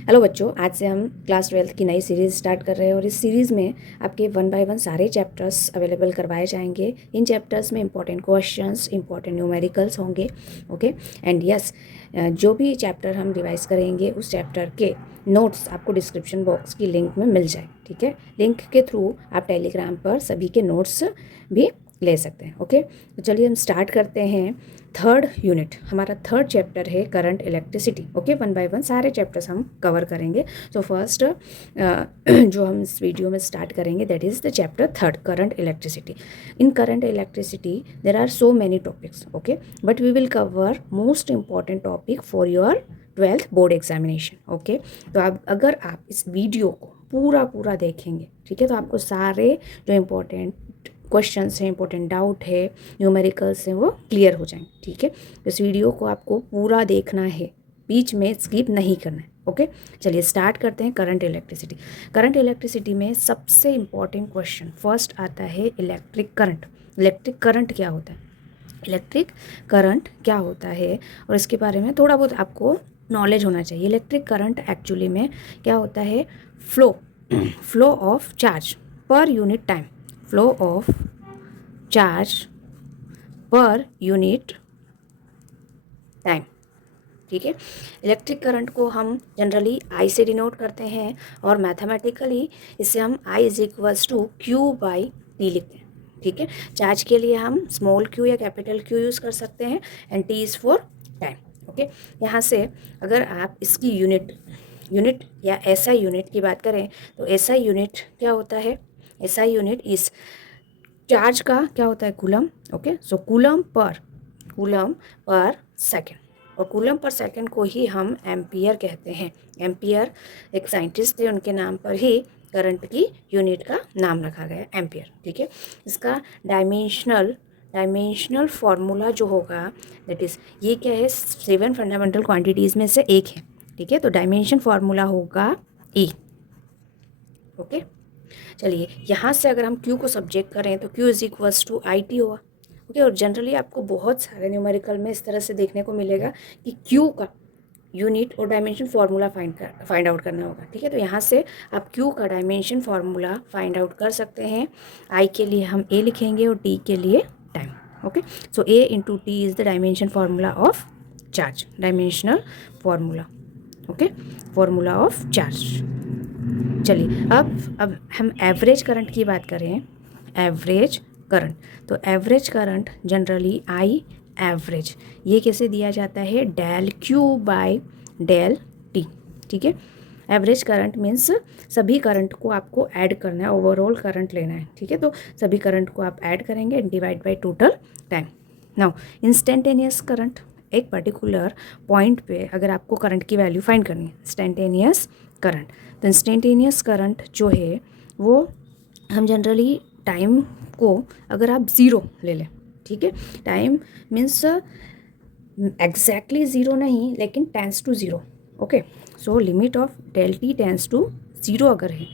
Hello बच्चों, आज से हम क्लास 12 की नई सीरीज़ स्टार्ट कर रहे हैं और इस सीरीज़ में आपके 1 बाय 1 सारे चैप्टर्स अवेलेबल करवाए जाएंगे। इन चैप्टर्स में इंपॉर्टेंट क्वेश्चंस, इंपॉर्टेंट न्यूमेरिकल्स होंगे। ओके एंड यस, जो भी चैप्टर हम रिवाइज करेंगे उस चैप्टर के नोट्स आपको डिस्क्रिप्शन बॉक्स की लिंक में मिल जाए। ठीक है, लिंक के थ्रू आप टेलीग्राम पर सभी के नोट्स भी ले सकते हैं। ओके, तो चलिए हम स्टार्ट करते हैं। थर्ड यूनिट हमारा थर्ड चैप्टर है करंट इलेक्ट्रिसिटी। ओके, 1 बाय 1 सारे चैप्टर्स हम कवर करेंगे। तो फर्स्ट जो हम इस वीडियो में स्टार्ट करेंगे that is the chapter third, current electricity. In current electricity there are so many topics, okay, but we will cover most important topic for your 12th board examination. Okay, तो आप अगर आप इस video को पूरा देखेंगे, ठीक है, तो आपको सारे जो इम्पोर्टेंट क्वेश्चंस हैं, इंपॉर्टेंट डाउट है, न्यूमेरिकल्स हैं, वो क्लियर हो जाएंगे। ठीक है, इस वीडियो को आपको पूरा देखना है, बीच में स्किप नहीं करना है। ओके, चलिए स्टार्ट करते हैं। करंट इलेक्ट्रिसिटी, करंट इलेक्ट्रिसिटी में सबसे इम्पॉर्टेंट क्वेश्चन फर्स्ट आता है इलेक्ट्रिक करंट। इलेक्ट्रिक करंट क्या होता है, इलेक्ट्रिक करंट क्या होता है, और इसके बारे में थोड़ा बहुत आपको नॉलेज होना चाहिए। इलेक्ट्रिक करंट एक्चुअली में क्या होता है, flow of charge per unit time, flow of charge per unit time. ठीक है, इलेक्ट्रिक करंट को हम जनरली आई से डिनोट करते हैं और मैथमेटिकली इसे हम I is equals to Q by T लिखते हैं। ठीक है, चार्ज के लिए हम स्मॉल क्यू या कैपिटल क्यू यूज़ कर सकते हैं and T is for time. Okay, यहाँ से अगर आप इसकी यूनिट या एसआई यूनिट की बात करें तो एसआई यूनिट क्या होता है, एसआई यूनिट इस चार्ज का क्या होता है, कूलम। ओके, सो कूलम पर सेकेंड, और कूलम पर सेकेंड को ही हम एम्पियर कहते हैं। एम्पियर एक साइंटिस्ट थे, उनके नाम पर ही करंट की यूनिट का नाम रखा गया एम्पियर। ठीक है, इसका डायमेंशनल फार्मूला जो होगा दैट इज़, ये क्या है, 7 फंडामेंटल क्वांटिटीज़ में से एक है। ठीक है, तो डायमेंशन फार्मूला होगा E। ओके, चलिए यहाँ से अगर हम Q को सब्जेक्ट करें तो Q is equals to I T होगा। ओके, और जनरली आपको बहुत सारे न्यूमेरिकल में इस तरह से देखने को मिलेगा कि Q का यूनिट और डायमेंशन फार्मूला फाइंड आउट करना होगा। ठीक है, तो यहाँ से आप Q का डायमेंशन फार्मूला फाइंड आउट कर सकते हैं। I के लिए हम A लिखेंगे और T के लिए time. Okay, so A into T is the dimension formula of charge, dimensional formula. Okay, formula of charge. चलिए अब हम एवरेज करंट की बात करें, एवरेज करंट, तो average current generally I average ये कैसे दिया जाता है, del Q by del T. ठीक है, एवरेज करंट मीन्स सभी करंट को आपको ऐड करना है, ओवरऑल करंट लेना है। ठीक है, तो सभी करंट को आप ऐड करेंगे and divide by total time. Now instantaneous current, एक पर्टिकुलर पॉइंट पे अगर आपको करंट की वैल्यू फाइंड करनी है, इंस्टेंटेनियस करंट, तो इंस्टेंटेनियस करंट जो है वो हम जनरली टाइम को अगर आप ज़ीरो ले लें, ठीक है, टाइम मीन्स एग्जैक्टली ज़ीरो नहीं लेकिन tends to zero. Okay, so limit of del T tends to zero अगर है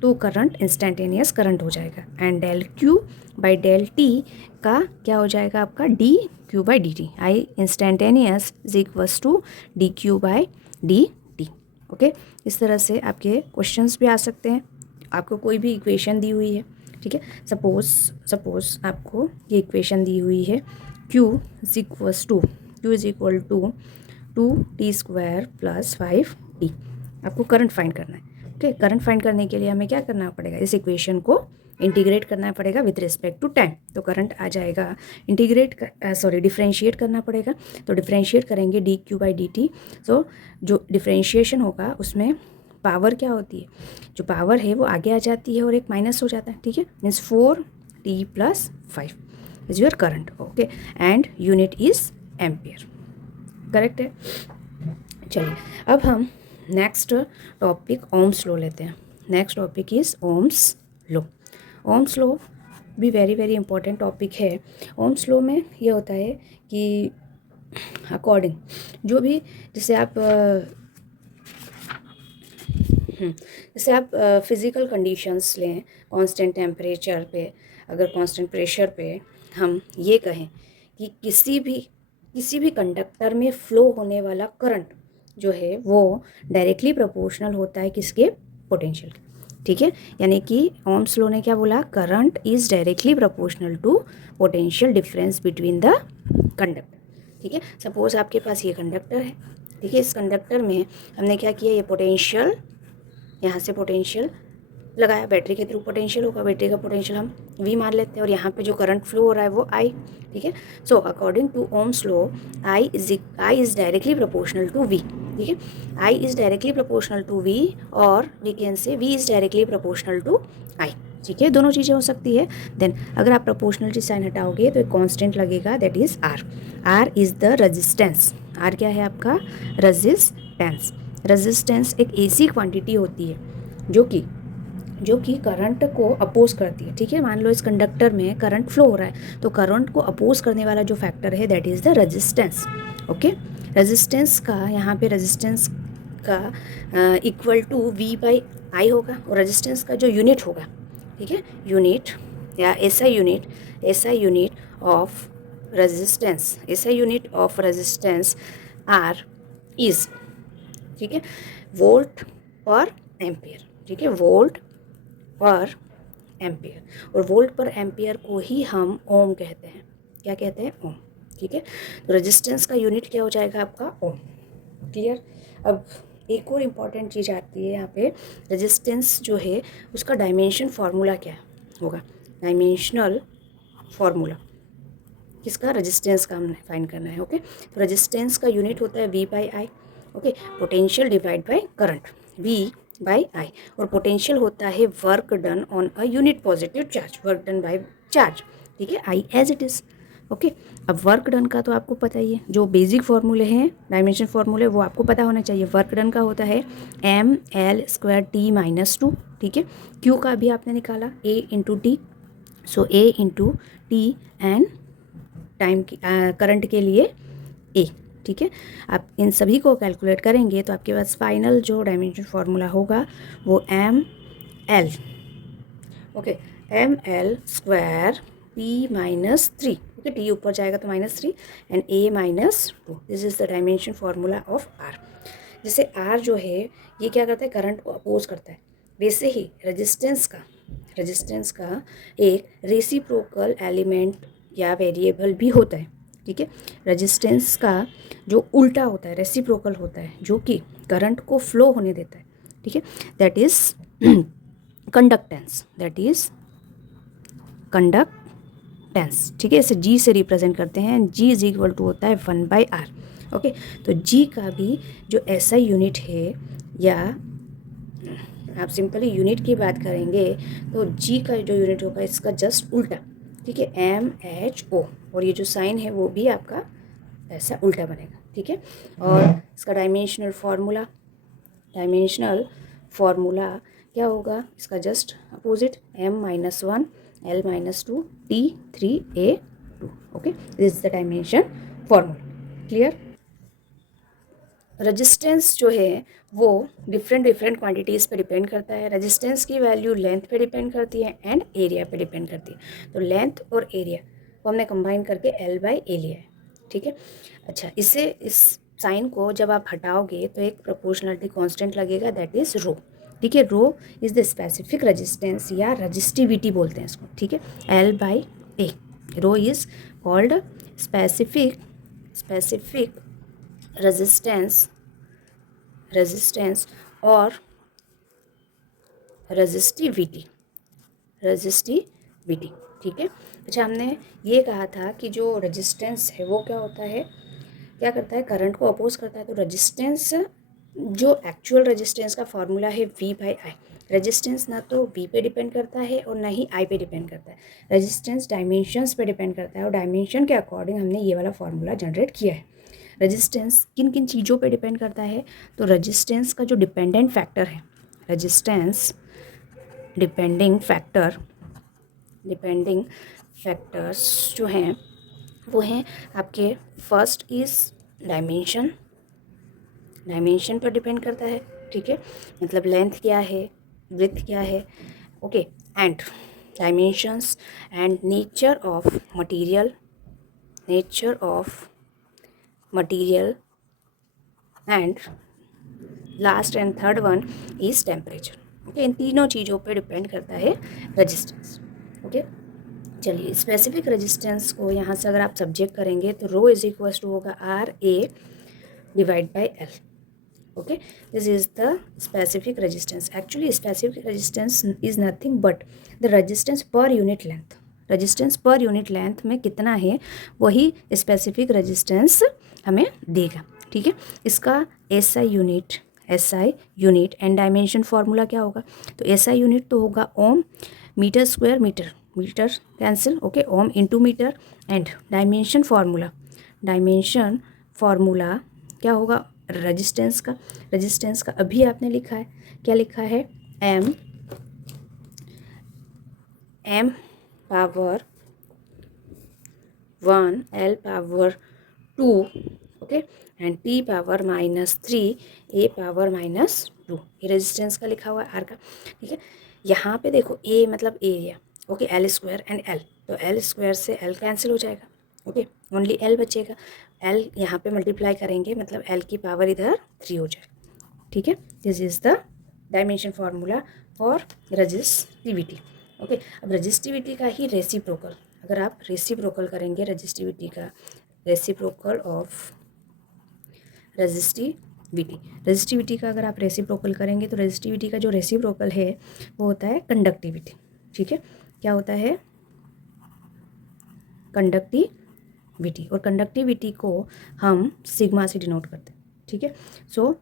तो करंट इंस्टेंटेनियस करंट हो जाएगा and del Q by del T का क्या हो जाएगा आपका, D Q by D T. I instantaneous is equals to D Q by D T. Okay, इस तरह से आपके क्वेश्चंस भी आ सकते हैं। आपको कोई भी इक्वेशन दी हुई है, ठीक है, सपोज आपको ये इक्वेशन दी हुई है, Q is equal to 2t² plus 5t। आपको करंट फाइंड करना है। ओके, करंट फाइंड करने के लिए हमें क्या करना पड़ेगा, इस इक्वेशन को इंटीग्रेट करना पड़ेगा विद रिस्पेक्ट टू टाइम। तो करंट आ जाएगा, डिफरेंशिएट करना पड़ेगा। तो डिफरेंशिएट करेंगे D Q by D T. So जो डिफरेंशिएशन होगा उसमें पावर क्या होती है, जो पावर है वो आगे आ जाती है और एक माइनस हो जाता है। ठीक है, means 4t plus 5 is your current. Okay, and unit is ampere. Correct है। चलिए अब हम नेक्स्ट टॉपिक ओम्स लॉ लेते हैं। Next topic is Ohm's law. Ohm's law भी वेरी इंपॉर्टेंट टॉपिक है। ओम्स लॉ में ये होता है कि अकॉर्डिंग जो भी, जैसे आप फिज़िकल कंडीशंस लें, कांस्टेंट टेम्परेचर पे, अगर कांस्टेंट प्रेशर पे हम ये कहें कि किसी भी कंडक्टर में फ़्लो होने वाला करंट जो है वो डायरेक्टली प्रोपोर्शनल होता है किसके, पोटेंशियल के, ठीक है। यानी कि ओम्स लॉ ने क्या बोला, current is directly proportional to potential difference between the conductor, ठीक है। सपोज आपके पास ये कंडक्टर है, ठीक है। इस कंडक्टर में हमने क्या किया, ये पोटेंशियल, यहाँ से पोटेंशियल लगाया, बैटरी के थ्रू पोटेंशियल होगा, बैटरी का पोटेंशियल हम V मान लेते हैं, और यहाँ पे जो करंट फ्लो हो रहा है वो I, ठीक है। So according to Ohm's law I is directly proportional to V, ठीक है। I is directly proportional to V, और we can say V is directly proportional to I, ठीक है। दोनों चीज़ें हो सकती है। देन अगर आप प्रोपोर्शनलिटी साइन हटाओगे तो एक कांस्टेंट लगेगा, that is R। R is the resistance. R क्या है आपका, रेजिस्टेंस। रेजिस्टेंस एक ऐसी क्वांटिटी होती है जो कि करंट को अपोज करती है, ठीक है। मान लो इस कंडक्टर में करंट फ्लो हो रहा है, तो करंट को अपोज करने वाला जो फैक्टर है that is the resistance, okay. Resistance का यहाँ पे रेजिस्टेंस का इक्वल टू V/I होगा, और रेजिस्टेंस का जो यूनिट होगा, ठीक है, यूनिट या SI unit of resistance, SI unit of resistance R is, ठीक है, वोल्ट पर एम्पियर, ठीक है, वोल्ट पर एम्पियर। और वोल्ट पर एम्पियर को ही हम ओम कहते हैं, क्या कहते हैं, ओम, ठीक है। तो रेजिस्टेंस का यूनिट क्या हो जाएगा आपका, ओम, क्लियर। अब एक और इम्पॉर्टेंट चीज़ आती है यहाँ पे, रेजिस्टेंस जो है उसका डायमेंशन फार्मूला क्या होगा, डायमेंशनल फार्मूला किसका, रेजिस्टेंस का हमने फाइंड करना है, ओके। तो रेजिस्टेंस का यूनिट होता है V/I, okay, potential divide by current, V/I, और पोटेंशियल होता है work done on a unit positive charge, work done by charge, ठीक है, I as it is, okay. अब वर्क डन का तो आपको पता ही है, जो बेसिक फार्मूले हैं, डायमेंशन फार्मूले, वो आपको पता होना चाहिए। वर्क डन का होता है mL²T-2, ठीक है। Q का भी आपने निकाला A/T, so A/T and time की करंट के लिए A, ठीक है। आप इन सभी को कैलकुलेट करेंगे तो आपके पास फाइनल जो डायमेंशन फार्मूला होगा वो mL, okay, mL²T-3, okay, T ऊपर जाएगा तो -3 and A-2, this is the dimension formula of R। जैसे R जो है ये क्या करता है, करंट को अपोज करता है, वैसे ही रेजिस्टेंस का एक रेसिप्रोकल एलिमेंट या वेरिएबल भी होता है, ठीक है। रेजिस्टेंस का जो उल्टा होता है, रेसिप्रोकल होता है, जो कि करंट को फ्लो होने देता है, ठीक है, दैट इज कंडक्टेंस, ठीक है। इसे G से रिप्रेजेंट करते हैं, G इज इक्वल टू होता है 1/R, ओके। तो G का भी जो SI यूनिट है, या आप सिंपली यूनिट की बात करेंगे तो G का जो यूनिट होगा इसका जस्ट उल्टा, ठीक है, MHO, और ये जो साइन है वो भी आपका ऐसा उल्टा बनेगा, ठीक है। और इसका डायमेंशनल क्या होगा, इसका just opposite, M-1 L-2 T3A2, okay, this is the dimension formula, clear. Resistance जो है वो डिफरेंट क्वांटिटीज़ पे डिपेंड करता है। रेजिस्टेंस की वैल्यू लेंथ पे डिपेंड करती है एंड एरिया पे डिपेंड करती है। तो लेंथ और एरिया को हमने कंबाइन करके L/A लिया है, ठीक है। अच्छा, इस साइन को जब आप हटाओगे तो एक प्रोपोर्शनलिटी कांस्टेंट लगेगा, दैट इज रो, ठीक है। Rho is the specific resistance या रजिस्टिविटी बोलते हैं इसको, ठीक है, L/A। Rho is called specific resistance और रजिस्टिविटी, ठीक है। अच्छा, हमने ये कहा था कि जो रेजिस्टेंस है वो क्या होता है, क्या करता है, करंट को अपोज करता है। तो रेजिस्टेंस, जो एक्चुअल रेजिस्टेंस का फॉर्मूला है V/I, रेजिस्टेंस ना तो V पे डिपेंड करता है और ना ही I पे डिपेंड करता है, रेजिस्टेंस डायमेंशंस पे डिपेंड करता है, और डायमेंशन के अकॉर्डिंग हमने ये वाला फार्मूला जनरेट किया है। रेजिस्टेंस किन किन चीज़ों पे डिपेंड करता है, तो रेजिस्टेंस का जो डिपेंडेंट फैक्टर है, रेजिस्टेंस डिपेंडिंग फैक्टर्स जो हैं वो हैं आपके, फर्स्ट इज़ डायमेंशन पर डिपेंड करता है, ठीक है, मतलब लेंथ क्या है, विड्थ क्या है, okay, and dimensions and nature of material and last and third one is temperature. Okay, इन तीनों चीज़ों पे डिपेंड करता है रेजिस्टेंस। ओके, चलिए स्पेसिफिक रेजिस्टेंस को यहाँ से अगर आप सब्जेक्ट करेंगे तो रो इज इक्वल टू होगा R A divide by L. Okay, this is the specific resistance. Actually specific resistance is nothing but the resistance per unit length. Resistance per unit length में कितना है वही specific resistance हमें देगा। ठीक है, इसका SI unit and dimension formula क्या होगा? तो एसआई यूनिट तो होगा ohm, metre square metre cancel, okay, ohm into metre, and dimension formula क्या होगा? रेजिस्टेंस का अभी आपने लिखा है, क्या लिखा है? M power 1 L power 2, okay, and T power -3 A power -2, ये रेजिस्टेंस का लिखा हुआ है आर का। ठीक है, यहाँ पे देखो ए मतलब area, okay, L square and L, तो एल स्क्वायर से एल कैंसिल हो जाएगा। ओके, ओनली एल बचेगा, एल यहाँ पे मल्टीप्लाई करेंगे मतलब एल की पावर इधर 3 हो जाएगा। ठीक है, this is the dimension formula for resistivity. Okay, अब रेजिस्टिविटी का ही रेसिप्रोकल, अगर आप रेसिप्रोकल करेंगे रेजिस्टिविटी का, रेसिप्रोकल ऑफ रेजिस्टिविटी का अगर आप रेसिप्रोकल करेंगे तो रेजिस्टिविटी का जो रेसिप्रोकल है वो होता है कंडक्टिविटी। ठीक है, क्या होता है? कंडक्टिविटी, और कंडक्टिविटी को हम सिग्मा से डिनोट करते हैं। ठीक है, so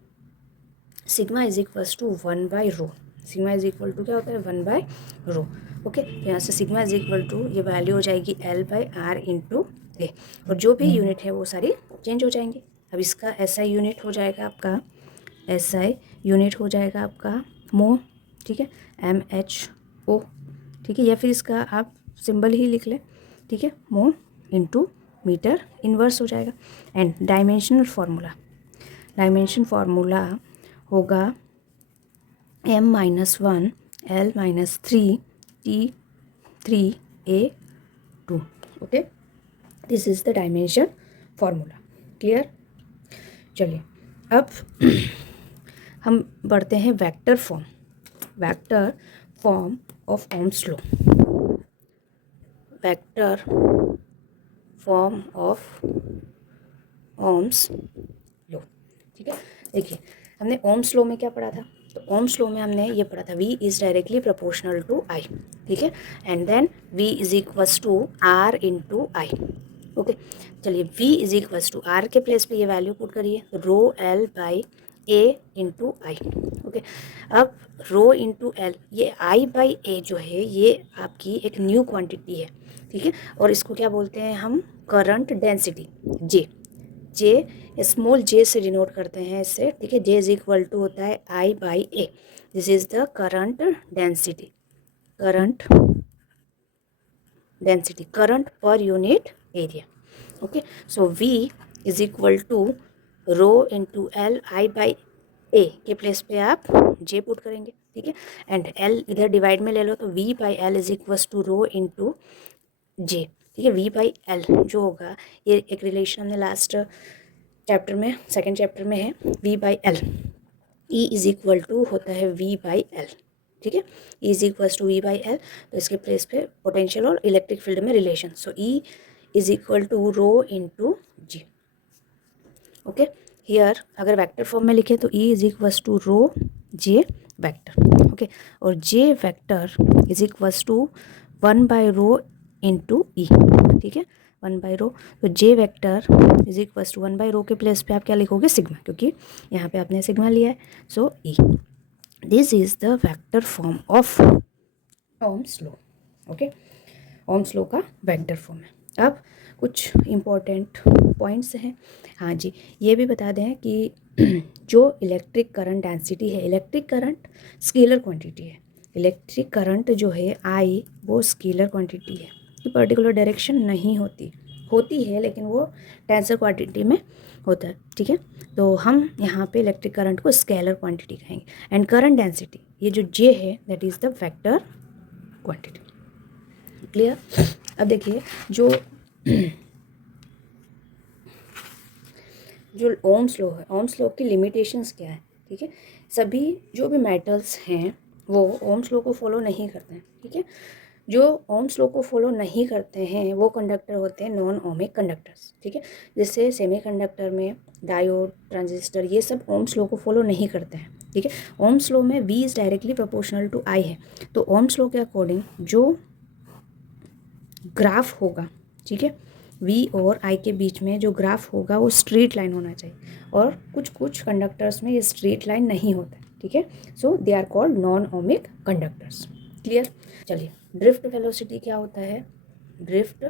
sigma is equals to 1/ρ। Sigma is equal to क्या होता है? 1/ρ। ओके, तो यहाँ से सिग्मा इज इक्वल टू ये वैल्यू हो जाएगी L/R इंटू ए, और जो भी यूनिट है वो सारी चेंज हो जाएंगे। अब इसका SI यूनिट हो जाएगा आपका, SI यूनिट हो जाएगा आपका मो, ठीक है, MHO, ठीक है, या फिर इसका आप सिंबल ही लिख लें। ठीक है, मो इंटू मीटर इन्वर्स हो जाएगा। एंड डायमेंशन फार्मूला होगा M-1 L-3 T3A2। Okay, this is the dimension formula. Clear? चलिए अब हम बढ़ते हैं vector form of Ohm's law. Vector form of Ohm's law. ठीक है, देखिए हमने ओम्स लॉ में क्या पढ़ा था? तो ओम्स लॉ में हमने ये पढ़ा था V is directly proportional to I। ठीक है, and then V is equals to R into I। ओके, चलिए V is equals to R के प्लेस पे ये वैल्यू पुट करिए, तो rho L by A into I। Okay, अब रो इंटू L, ये I बाई A जो है ये आपकी एक न्यू क्वांटिटी है। ठीक है, और इसको क्या बोलते हैं हम? करंट डेंसिटी, जे स्मॉल जे से डिनोट करते हैं इससे। ठीक है, जे इज इक्वल टू होता है I by A। This is the current density current per unit area. Okay, so V is equal to rho into L, I by A के place पे आप J पुट करेंगे। ठीक है, एंड L इधर divide में ले लो, तो V by L is equal to rho into J। ठीक है, V बाई L जो होगा, ये एक रिलेशन हमने लास्ट चैप्टर में, सेकेंड चैप्टर में है, V by L। E is equal to होता है V बाई L। ठीक है, E is equal to V by L, तो इसके प्लेस पे पोटेंशियल और इलेक्ट्रिक फील्ड में relation, so E is equal to rho into G। Okay, here अगर वेक्टर फॉर्म में लिखे तो E is equal to rho J vector. Okay, और J vector is equal to 1/ρ into E। ठीक है, 1/ρ, तो J vector is equal to 1/ρ के place पे आप क्या लिखोगे? सिग्मा, क्योंकि यहाँ पे आपने सिग्मा लिया है, so E। This is the vector form of Ohm's law. Okay, Ohm's law का वेक्टर फॉर्म है। अब कुछ इम्पोर्टेंट पॉइंट्स हैं। हाँ जी, ये भी बता दें कि जो इलेक्ट्रिक करंट डेंसिटी है, इलेक्ट्रिक करंट स्केलर क्वांटिटी है। इलेक्ट्रिक करंट जो है I, वो स्केलर क्वांटिटी है, कि पर्टिकुलर डायरेक्शन नहीं होती है, लेकिन वो टेंसर क्वांटिटी में होता है। ठीक है, तो हम यहाँ पे इलेक्ट्रिक करंट को स्केलर क्वांटिटी कहेंगे। एंड करंट डेंसिटी, ये जो J है, that is the vector quantity. Clear? अब देखिए जो ओम्स लॉ है, ओम्स लॉ की लिमिटेशंस क्या है? ठीक है। सभी जो भी मेटल्स हैं वो ओम्स लॉ को फॉलो नहीं करते हैं, ठीक है। जो ओम्स लॉ को फॉलो नहीं करते हैं वो कंडक्टर होते हैं नॉन ओमिक कंडक्टर्स, ठीक है। जैसे सेमीकंडक्टर में डायोड, ट्रांजिस्टर, ये सब ओम्स लॉ को फॉलो नहीं करते हैं, ठीक है। ओम्स लॉ में V is directly proportional to I है, तो ओम्स लॉ के अकॉर्डिंग जो ग्राफ होगा, ठीक है, V और I के बीच में जो ग्राफ होगा वो स्ट्रेट लाइन होना चाहिए, और कुछ कुछ कंडक्टर्स में ये स्ट्रेट लाइन नहीं होता है, ठीक है। So they are called non ohmic conductors. Clear. चलिए, ड्रिफ्ट वेलोसिटी क्या होता है? ड्रिफ्ट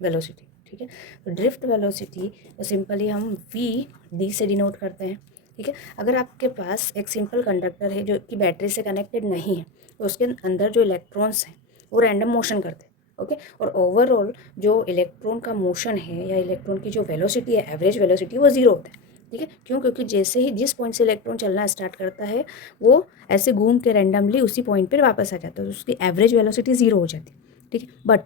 वेलोसिटी, ठीक है। तो ड्रिफ्ट वेलोसिटी तो सिंपली हम V से डिनोट करते हैं, ठीक है। अगर आपके पास एक सिंपल कंडक्टर है जो कि बैटरी से कनेक्टेड नहीं है, तो उसके अंदर जो इलेक्ट्रॉन्स हैं वो रैंडम मोशन करते हैं, ओके। और ओवरऑल जो इलेक्ट्रॉन का मोशन है या इलेक्ट्रॉन की जो वेलोसिटी है, एवरेज वेलोसिटी, वो ज़ीरो होता है, ठीक है। क्यों? क्योंकि जैसे ही जिस पॉइंट से इलेक्ट्रॉन चलना स्टार्ट करता है वो ऐसे घूम के रैंडमली उसी पॉइंट पर वापस आ जाता है, तो उसकी एवरेज वेलोसिटी ज़ीरो हो जाती है, ठीक है। बट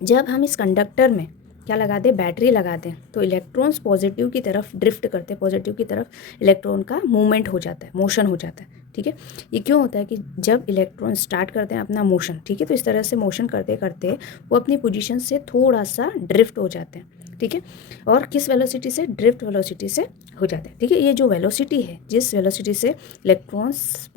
जब हम इस कंडक्टर में क्या लगा दें, बैटरी लगा दें, तो इलेक्ट्रॉन्स पॉजिटिव की तरफ ड्रिफ्ट करते हैं, पॉजिटिव की तरफ इलेक्ट्रॉन का मूवमेंट हो जाता है, मोशन हो जाता है, ठीक है। ये क्यों होता है कि जब इलेक्ट्रॉन स्टार्ट करते हैं अपना मोशन, ठीक है, तो इस तरह से मोशन करते करते वो अपनी पोजीशन से थोड़ा सा ड्रिफ्ट हो जाते हैं, ठीक है। और किस वेलोसिटी से? ड्रिफ्ट वेलोसिटी से हो जाते हैं, ठीक है। ये जो वेलोसिटी है, जिस वेलोसिटी से इलेक्ट्रॉन्स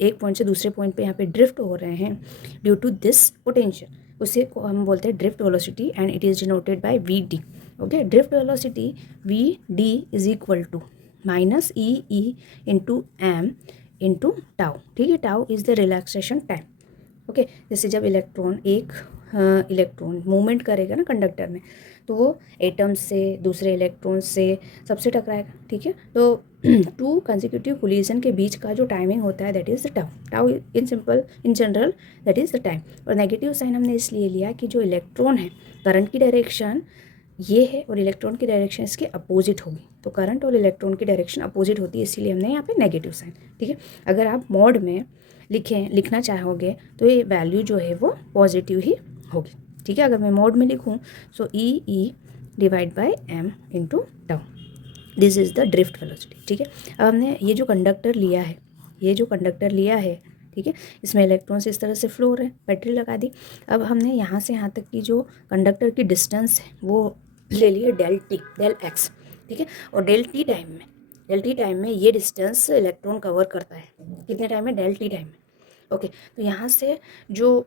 एक पॉइंट से दूसरे पॉइंट पे यहाँ पे ड्रिफ्ट हो रहे हैं ड्यू टू दिस पोटेंशियल, उसे को हम बोलते हैं drift velocity, and it is denoted by VD, ओके। Drift velocity VD is equal to minus E into M into tau, ठीक है। Tau is the relaxation time, okay. जैसे जब इलेक्ट्रॉन मूवमेंट करेगा ना कंडक्टर में, तो वो एटम से, दूसरे इलेक्ट्रॉन से, सबसे टकराएगा, ठीक है। तो टू कंसेक्यूटिव कोलिजन के बीच का जो टाइमिंग होता है that is the tau. Tau in general that is the time. और नेगेटिव साइन हमने इसलिए लिया कि जो इलेक्ट्रॉन है, करंट की डायरेक्शन ये है और इलेक्ट्रॉन की डायरेक्शन इसके अपोजिट होगी, तो करंट और इलेक्ट्रॉन की डायरेक्शन अपोजिट होती है, इसीलिए हमने यहाँ पे नेगेटिव साइन, ठीक है। अगर आप मोड में लिखना चाहोगे तो ये वैल्यू जो है वो पॉजिटिव ही होगी, ठीक है। अगर मैं मोड में लिखूँ सो E divide by M into tau, this is the drift velocity, ठीक है। अब हमने ये जो कंडक्टर लिया है, ठीक है, इसमें इलेक्ट्रॉन्स इस तरह से फ्लो हो रहे हैं, बैटरी लगा दी। अब हमने यहाँ से यहाँ तक की जो कंडक्टर की डिस्टेंस है वो ले लिए डेल x, ठीक है। और डेल टी टाइम में ये डिस्टेंस इलेक्ट्रॉन कवर करता है, कितने टाइम में? डेल टी टाइम में, ओके। तो यहाँ से जो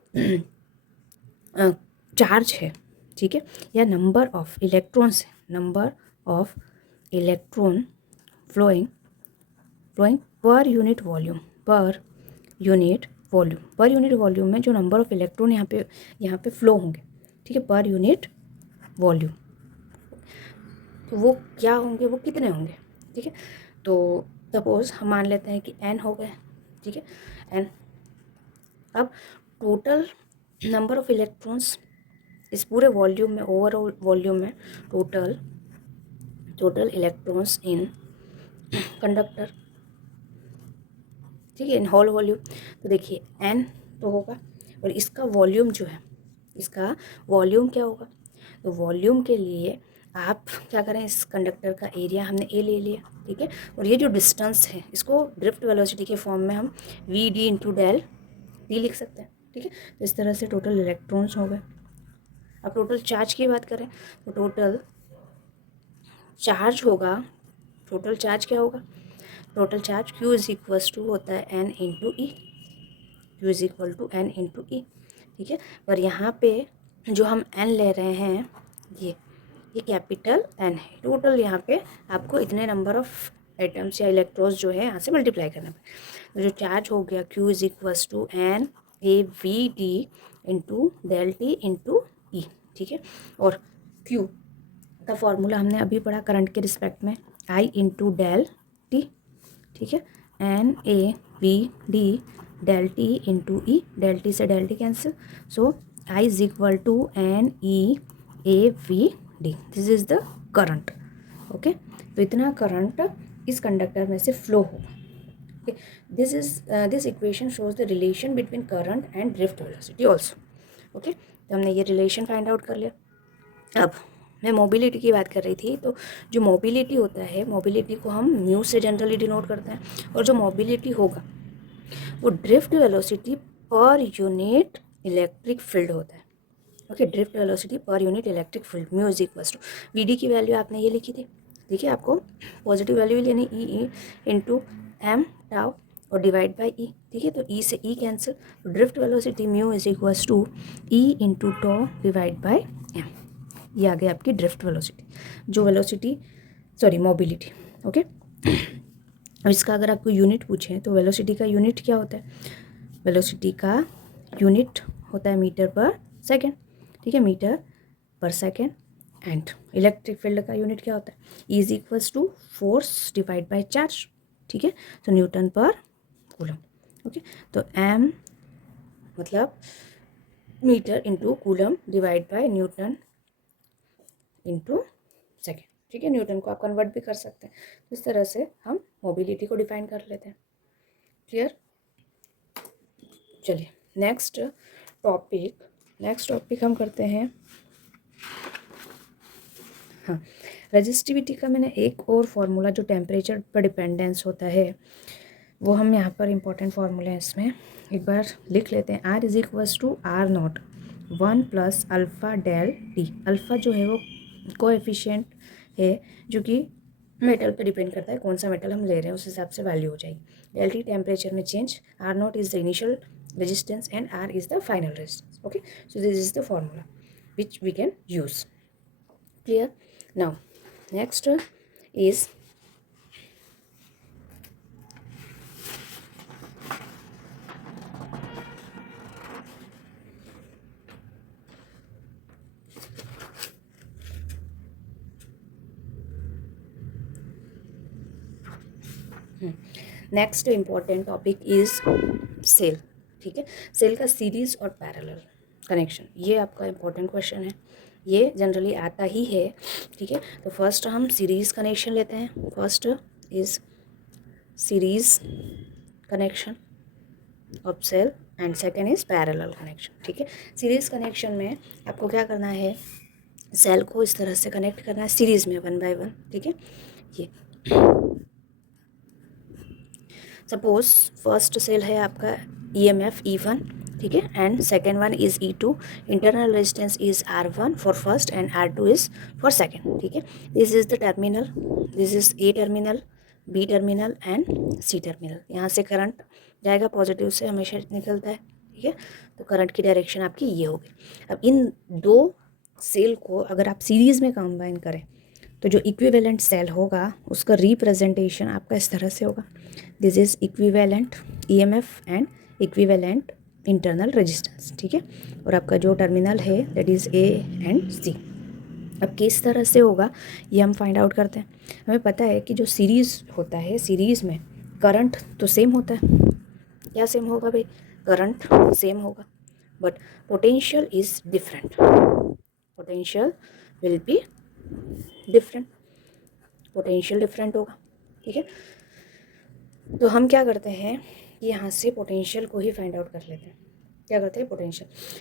चार्ज है, ठीक है, या नंबर ऑफ इलेक्ट्रॉन्स है, number of electron flowing per unit volume में जो नंबर ऑफ इलेक्ट्रॉन यहाँ पे फ्लो होंगे, ठीक है, पर यूनिट वॉल्यूम, तो वो क्या होंगे, वो कितने होंगे, ठीक है। तो सपोज हम मान लेते हैं कि n हो गए, ठीक है, n। अब टोटल नंबर ऑफ इलेक्ट्रॉन्स इस पूरे वॉल्यूम में, ओवरऑल वॉल्यूम में टोटल इलेक्ट्रॉन्स इन कंडक्टर, ठीक है, इन होल वॉल्यूम। तो देखिए n तो होगा, और इसका वॉल्यूम जो है, इसका वॉल्यूम क्या होगा? तो वॉल्यूम के लिए आप क्या करें, इस कंडक्टर का एरिया हमने A ले लिया, ठीक है, और ये जो डिस्टेंस है इसको ड्रिफ्ट वेलोसिटी के फॉर्म में हम VD इंटू डेल T लिख सकते हैं, ठीक है। तो इस तरह से टोटल इलेक्ट्रॉन्स हो गए। अब टोटल चार्ज की बात करें तो टोटल चार्ज क्या होगा? Total charge Q is equals to होता है N into E, Q is equal to N into E, ठीक है। पर यहाँ पे जो हम N ले रहे हैं ये कैपिटल N है। टोटल यहाँ पे आपको इतने नंबर ऑफ एटम्स या इलेक्ट्रॉन्स जो है यहाँ से मल्टीप्लाई करना पड़ेगा। तो जो चार्ज हो गया Q is equals to N AVD into del T into E, ठीक है। और Q का फॉर्मूला हमने अभी पढ़ा करंट के रिस्पेक्ट में, I इंटू डेल T, ठीक है, NAVD del T into E, del T से del T cancel, so I is equal to NEAVD, this is the current, okay. तो इतना करंट इस कंडक्टर में से फ्लो होगा, this equation shows the relation between current and drift velocity also, okay. तो हमने ये रिलेशन फाइंड आउट कर लिया। अब मैं मोबिलिटी की बात कर रही थी। तो जो मोबिलिटी होता है, मोबिलिटी को हम म्यू से जनरली डिनोट करते हैं, और जो मोबिलिटी होगा वो drift velocity per unit electric field होता है। Okay, drift velocity per unit electric field mu is equals to V D की वैल्यू आपने ये लिखी थी। देखिए, आपको पॉजिटिव वैल्यू भी लेनी, ई इंटू एम टाउ और डिवाइड बाई ई। ठीक है, तो ई से ई कैंसिल, तो drift velocity mu is equals to E into tau divide by M. ये आ गई आपकी ड्रिफ्ट वेलोसिटी, जो वेलोसिटी सॉरी मोबिलिटी। ओके, अब इसका अगर आपको यूनिट पूछें तो वेलोसिटी का यूनिट क्या होता है? वेलोसिटी का यूनिट होता है मीटर पर सेकेंड। ठीक है, metre per second. And electric field का यूनिट क्या होता है? Is equals to force divide by charge. ठीक है, तो न्यूटन पर कूलम। ओके, तो एम मतलब metre into coulomb divide by newton into second. ठीक है, न्यूटन को आप कन्वर्ट भी कर सकते हैं। तो इस तरह से हम मोबिलिटी को डिफाइन कर लेते हैं। क्लियर? चलिए नेक्स्ट टॉपिक हम करते हैं। हाँ, रजिस्टिविटी का मैंने एक और फार्मूला जो टेम्परेचर पर डिपेंडेंस होता है वो हम यहाँ पर इंपॉर्टेंट फार्मूले हैं, इसमें एक बार लिख लेते हैं। R is equals to R naught 1 plus alpha del T. Alpha जो है वो कोएफिशिएंट है जो कि मेटल पे डिपेंड करता है, कौन सा मेटल हम ले रहे हैं उस हिसाब से वैल्यू हो जाएगी। डेल टी टेम्परेचर में change, R not is the initial resistance and R is the final resistance. Okay, so this is the formula which we can use. Clear? Now next is next important topic is cell. ठीक है, cell का series और parallel connection, ये आपका important question है, ये generally आता ही है। ठीक है, तो फर्स्ट हम सीरीज कनेक्शन लेते हैं। First is series connection of cell and second is parallel connection. ठीक है, सीरीज कनेक्शन में आपको क्या करना है, सेल को इस तरह से कनेक्ट करना है सीरीज में 1 बाय 1। ठीक है, ये सपोज फर्स्ट सेल है आपका EMF E1, ठीक है, and second one is E2। Internal resistance is R1 for first and R2 is for second. ठीक है, this is the terminal, this is A terminal, B terminal and C terminal. यहाँ से current जाएगा, positive से हमेशा निकलता है। ठीक है, तो करंट की डायरेक्शन आपकी ये होगी। अब इन दो सेल को अगर आप सीरीज़ में कंबाइन करें तो जो इक्विवेलेंट सेल होगा उसका रिप्रेजेंटेशन आपका इस तरह से होगा। This is equivalent EMF and equivalent internal resistance. ठीक है, और आपका जो टर्मिनल है that is A and C। अब किस तरह से होगा ये हम फाइंड आउट करते हैं। हमें पता है कि जो सीरीज़ होता है, सीरीज़ में करंट तो सेम होता है। क्या सेम होगा भाई? करंट सेम होगा, but potential is different. Potential will be different, potential different होगा। ठीक है, तो हम क्या करते हैं कि यहाँ से पोटेंशियल को ही फाइंड आउट कर लेते हैं। क्या करते हैं?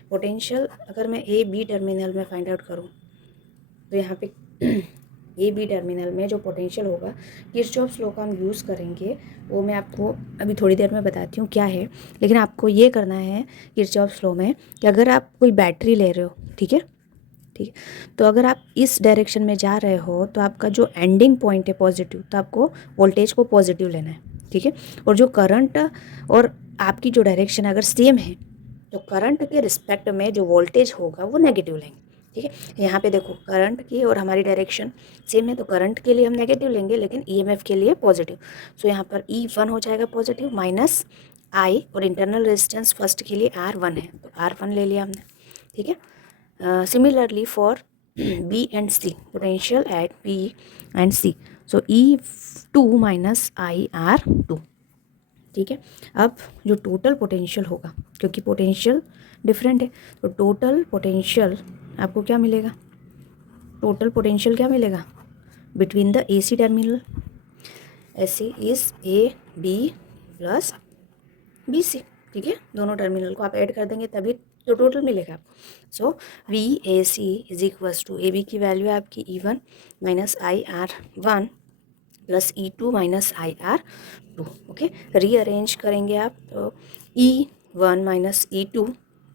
पोटेंशियल अगर मैं A B टर्मिनल में फाइंड आउट करूँ तो यहाँ पे A B टर्मिनल में जो पोटेंशियल होगा, किरचॉफ्स लॉ का हम यूज़ करेंगे, वो मैं आपको अभी थोड़ी देर में बताती हूँ क्या है। लेकिन आपको ये करना है किरचॉफ्स लॉ में कि अगर आप कोई बैटरी ले रहे हो, ठीक है, तो अगर आप इस डायरेक्शन में जा रहे हो तो आपका जो एंडिंग पॉइंट है पॉजिटिव, तो आपको वोल्टेज को पॉजिटिव लेना है। ठीक है, और जो करंट और आपकी जो डायरेक्शन अगर सेम है तो करंट के रिस्पेक्ट में जो वोल्टेज होगा वो नेगेटिव लेंगे। ठीक है, यहाँ पे देखो करंट की और हमारी डायरेक्शन सेम है, तो करंट के लिए हम नेगेटिव लेंगे लेकिन EMF के लिए पॉजिटिव। सो यहाँ पर E1 हो जाएगा पॉजिटिव माइनस I, और इंटरनल रेजिस्टेंस फर्स्ट के लिए R1 है तो R1 ले लिया हमने। ठीक है, similarly for B and C, potential at B and C, so E2 minus IR2। ठीक है, अब जो टोटल पोटेंशियल होगा, क्योंकि पोटेंशियल डिफरेंट है, तो टोटल पोटेंशियल आपको क्या मिलेगा? टोटल पोटेंशियल क्या मिलेगा between the AC terminal? AC is AB plus BC। ठीक है, दोनों टर्मिनल को आप ऐड कर देंगे तभी तो टोटल मिलेगा आपको। So V A C is equals to A B की वैल्यू है आपकी E1 minus IR1 plus E2 minus IR2। Okay, rearrange करेंगे आप तो E1 minus E2,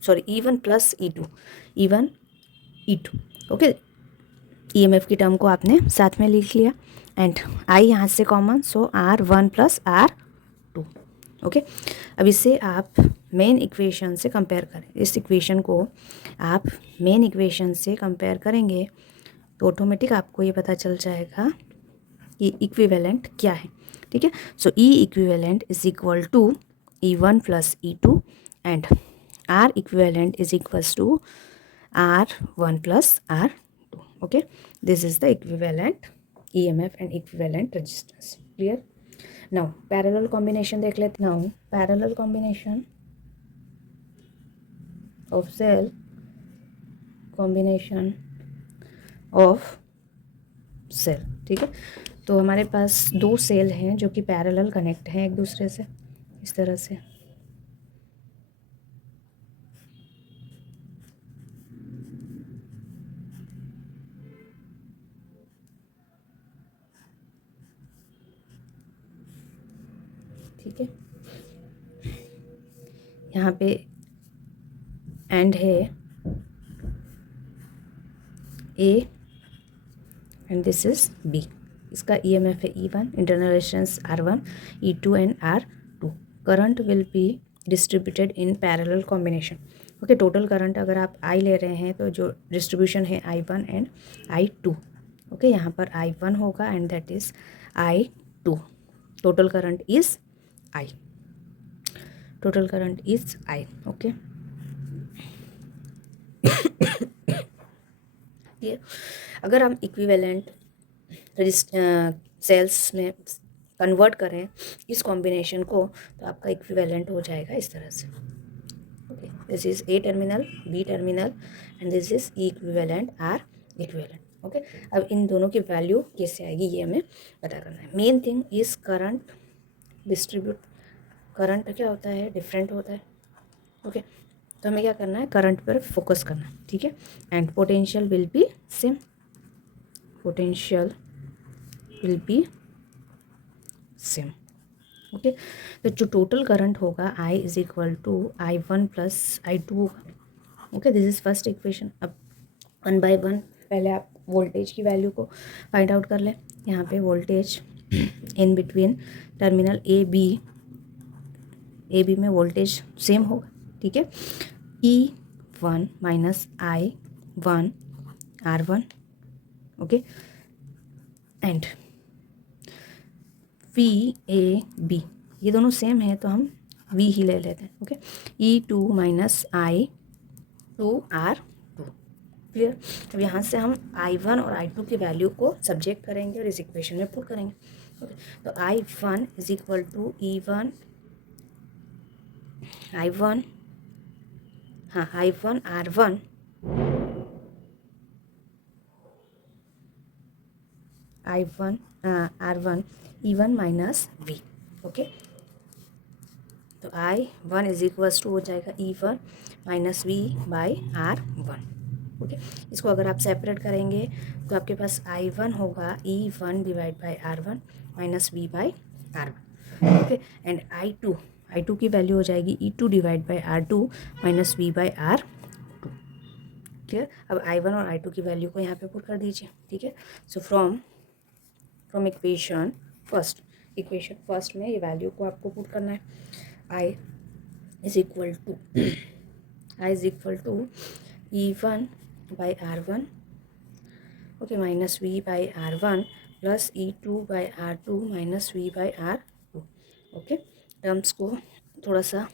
sorry E1 plus E2, E1 E2। Okay, EMF की term को आपने साथ में लिख लिया एंड I यहाँ से कॉमन, सो R1 प्लस R2। ओके, अब इसे आप मेन इक्वेशन से कंपेयर करें। इस इक्वेशन को आप मेन इक्वेशन से कंपेयर करेंगे तो ऑटोमेटिक आपको ये पता चल जाएगा कि इक्विवेलेंट क्या है। ठीक है, so E equivalent is equal to E1 plus E2 and R equivalent is equals to R1 plus R2। Okay, this is the equivalent EMF and equivalent resistance. Clear? Now parallel combination देख लेते हैं। Now parallel combination of cell, combination of cell. ठीक है, तो हमारे पास दो cell हैं जो कि पैरेलल कनेक्ट हैं एक दूसरे से इस तरह से। ठीक है, यहाँ पे एंड है A and this is B। इसका EMF है E1, internal resistance R1, E2 and R2। Current will be distributed in parallel combination. Okay, total current अगर आप I ले रहे हैं तो जो डिस्ट्रीब्यूशन है I1 एंड I2। ओके, यहाँ पर I1 होगा and that is I2। Total current is I, total current is I। Okay, ये अगर हम इक्विवेलेंट सेल्स में कन्वर्ट करें इस कॉम्बिनेशन को तो आपका इक्विवेलेंट हो जाएगा इस तरह से। Okay, this is A terminal, B terminal and this is E equivalent, R equivalent. Okay, अब इन दोनों की वैल्यू कैसे आएगी ये हमें पता करना है। Main thing is current distribute. Current क्या होता है, डिफरेंट होता है। ओके, तो हमें क्या करना है, करंट पर फोकस करना है। ठीक है, and potential will be same, potential will be same. Okay, तो जो टोटल करंट होगा I is equal to I1 plus I2 होगा। Okay, this is first equation. अब 1 बाय 1 पहले आप वोल्टेज की वैल्यू को फाइंड आउट कर लें। यहाँ पे voltage in between terminal A B में वोल्टेज सेम होगा। ठीक है, E1 minus I1 R1। Okay, and VAB ये दोनों सेम है तो हम V ही ले लेते हैं। Okay, E2 minus I2 R2। Clear? अब यहाँ से हम I1 और I2 की वैल्यू को सब्जेक्ट करेंगे और इस इक्वेशन में पुट करेंगे। ओके, तो I1 is equal to E1 I1 R1 I1 R1 E1 minus V। Okay, तो I1 इज इक्वल्स टू हो जाएगा E1 minus V by R1। Okay, इसको अगर आप सेपरेट करेंगे तो आपके पास I1 होगा E1 divide by R1 minus V by R1। Okay, and I2 की वैल्यू हो जाएगी E2 divide by R2 minus V by R2। Clear? अब I1 और I2 की वैल्यू को यहाँ पे पुट कर दीजिए। ठीक है, सो फ्रॉम इक्वेशन फर्स्ट में ये वैल्यू को आपको पुट करना है। I is equal to E1 by R1, okay, minus V by R1 plus E2 by R2 minus V by R2। Okay, terms को थोड़ा सा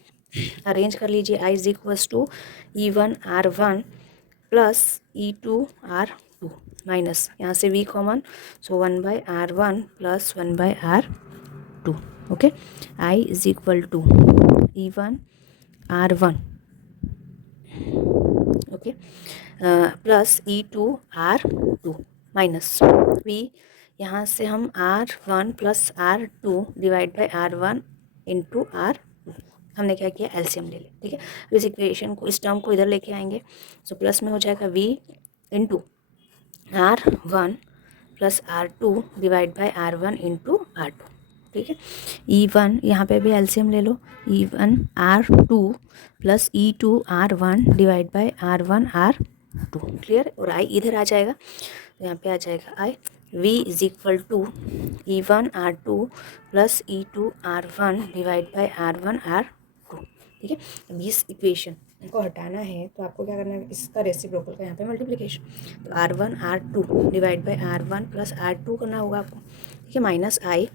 अरेंज कर लीजिए। I is equals to E1 R1 plus E2 R2 minus यहाँ से V common, so 1 by R1 plus 1 by R2। Okay, I is equal to E1 R1 okay plus E2 R2 minus V, यहाँ से हम R1 plus R2 divide by R1 into R2 हमने क्या किया, LCM ले लिया, ठीक है। इस इक्वेशन को, इस टर्म को इधर लेके आएंगे, सो प्लस में हो जाएगा v into R1 plus R2 divide by R1 into R2, ठीक है। E1 यहाँ पे भी एलसीएम ले लो, E1 R2 plus E2 R1 divide by R1 R2, clear. और I इधर आ जाएगा, तो यहाँ पे आ जाएगा I V is equal to E1 R2 plus E2 R1 divide by R1 R2, ठीक है। अब इस इक्वेशन को हटाना है तो आपको क्या करना है, इसका रेसिप्रोकल का यहाँ पे मल्टीप्लिकेशन, तो R1 R2 divide by R1 plus R2 करना होगा आपको, ठीक है, minus I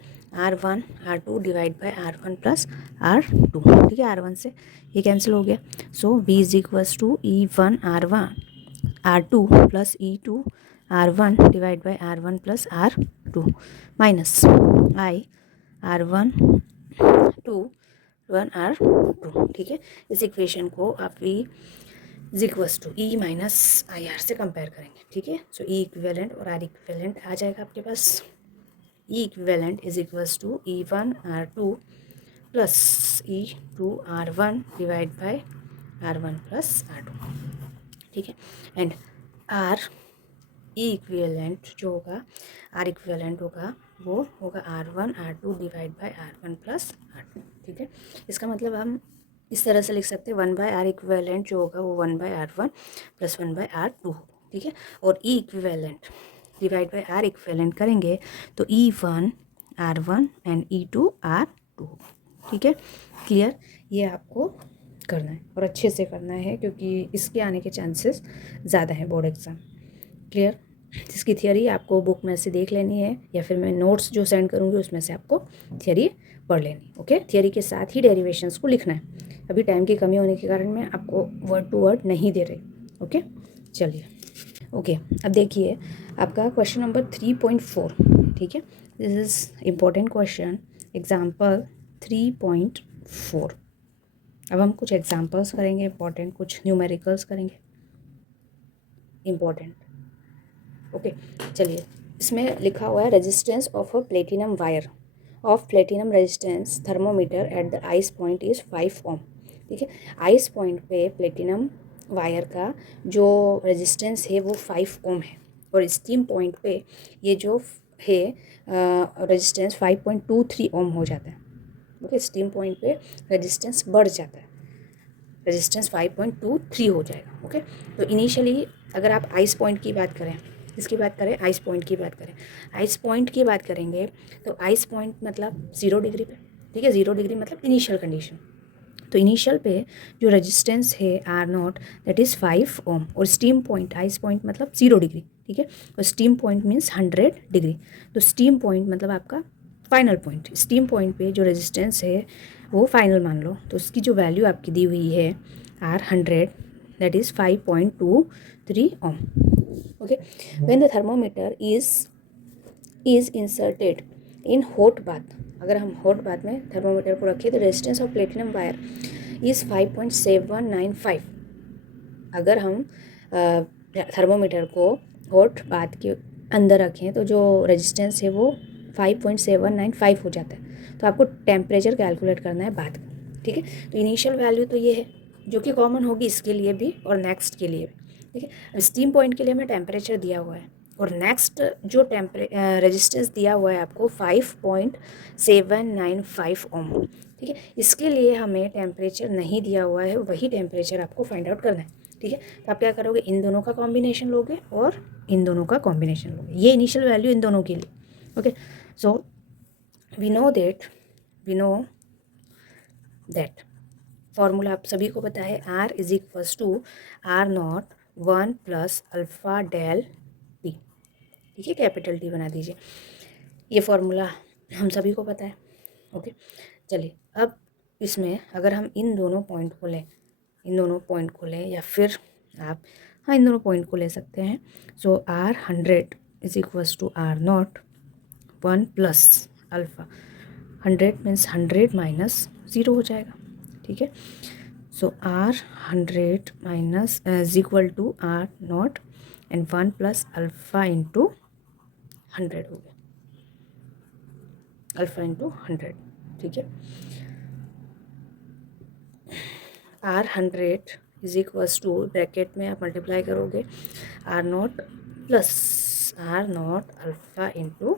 R1 R2 divide by R1 plus R2, ठीक है। R1 से ये कैंसिल हो गया, so V is equals to E1 R2 plus E2 R1 divide by R1 plus R2 minus I R1 2 1 R2, ठीक है। इस इक्वेशन को आप V is equals to E minus I R से कंपेयर करेंगे, ठीक है। सो E इक्विवेलेंट और R इक्विवेलेंट आ जाएगा आपके पास, E equivalent is equals to E1 R2 plus E2 R1 divide by R1 plus R2, ठीक है। एंड R ई इक्विवेलेंट जो होगा, R इक्विवेलेंट होगा वो होगा R1 R2 divide by R1 plus R2, ठीक है। इसका मतलब हम इस तरह से लिख सकते हैं 1 बाई R इक्विवेलेंट जो होगा वो 1 by R1 plus 1 by R2, ठीक है। और E equivalent divide by R equivalent करेंगे तो E1 R1 and E2 R2, ठीक है, क्लियर। ये आपको करना है और अच्छे से करना है क्योंकि इसके आने के चांसेस ज़्यादा हैं बोर्ड एग्ज़ाम, क्लियर। जिसकी थियरी आपको बुक में से देख लेनी है या फिर मैं नोट्स जो सेंड करूँगी उसमें से आपको थियरी पढ़ लेनी, ओके। थियरी के साथ ही डेरिवेशंस को लिखना है। अभी टाइम की कमी होने के कारण मैं आपको वर्ड टू वर्ड नहीं दे रही, ओके। चलिए, ओके। अब देखिए आपका क्वेश्चन नंबर 3.4, ठीक है। This is important question, example 3.4। अब हम कुछ एग्जाम्पल्स करेंगे इम्पॉर्टेंट, कुछ न्यूमेरिकल्स करेंगे इम्पॉर्टेंट, ओके। चलिए, इसमें लिखा हुआ है resistance of a platinum wire of platinum resistance thermometer at the ice point is 5 ओम, ठीक है। आइस पॉइंट पे प्लेटिनम वायर का जो रेजिस्टेंस है वो 5 ओम है और स्टीम पॉइंट पे ये जो है रेजिस्टेंस 5.23 ओम हो जाता है, ओके। स्टीम पॉइंट पे रेजिस्टेंस बढ़ जाता है, रेजिस्टेंस 5.23 हो जाएगा, ओके। तो इनिशियली अगर आप आइस पॉइंट की बात करें, इसकी बात करें, आइस पॉइंट की बात करें, आइस पॉइंट की बात करेंगे तो आइस पॉइंट मतलब 0 डिग्री पे, ठीक है। 0 डिग्री मतलब इनिशियल कंडीशन, तो इनिशियल पे जो रेजिस्टेंस है R0 दैट इज़ 5 ओम, और स्टीम पॉइंट, आइस पॉइंट मतलब 0 डिग्री, ठीक है। और स्टीम पॉइंट मीन्स 100 डिग्री, तो स्टीम पॉइंट मतलब आपका फाइनल पॉइंट। स्टीम पॉइंट पे जो रेजिस्टेंस है वो फाइनल मान लो, तो उसकी जो वैल्यू आपकी दी हुई है R100 that is 5.23 ohm, okay. When the thermometer is inserted in hot bath, अगर हम हॉट बाथ में थर्मोमीटर को रखें तो resistance of platinum wire is 5.795। अगर हम थर्मोमीटर को हॉट बाथ के अंदर रखें तो जो रेजिस्टेंस है वो 5.795 हो जाता है। तो आपको टेम्परेचर कैलकुलेट करना है बाथ का, ठीक है। तो इनिशियल वैल्यू तो ये है जो कि कॉमन होगी इसके लिए भी और नेक्स्ट के लिए भी, ठीक है। स्टीम पॉइंट के लिए हमें टेम्परेचर दिया हुआ है और नेक्स्ट जो रेजिस्टेंस दिया हुआ है आपको 5.795 ओम, ठीक है। इसके लिए हमें टेम्परेचर नहीं दिया हुआ है, वही टेम्परेचर आपको फाइंड आउट करना है, ठीक है। तो आप क्या करोगे, इन दोनों का कॉम्बिनेशन लोगे और इन दोनों का कॉम्बिनेशन लोगे, ये इनिशियल वैल्यू इन दोनों के लिए, okay. So we know that formula आप सभी को पता है, R is equals to R0 1 plus alpha del T, ठीक है। कैपिटल टी बना दीजिए, ये फॉर्मूला हम सभी को पता है, ओके। चलिए, अब इसमें अगर हम इन दोनों पॉइंट को लें या फिर आप, हाँ, इन दोनों पॉइंट को ले सकते हैं। So R100 is equals to R0 1 plus alpha, 100 means 100 minus 0 हो जाएगा, ठीक है। So R100 minus is equal to R0 and 1 plus alpha into 100 हो गया, अल्फ़ा इंटू 100, ठीक है। R 100 is equals to, bracket में आप मल्टीप्लाई करोगे R naught plus R naught alpha into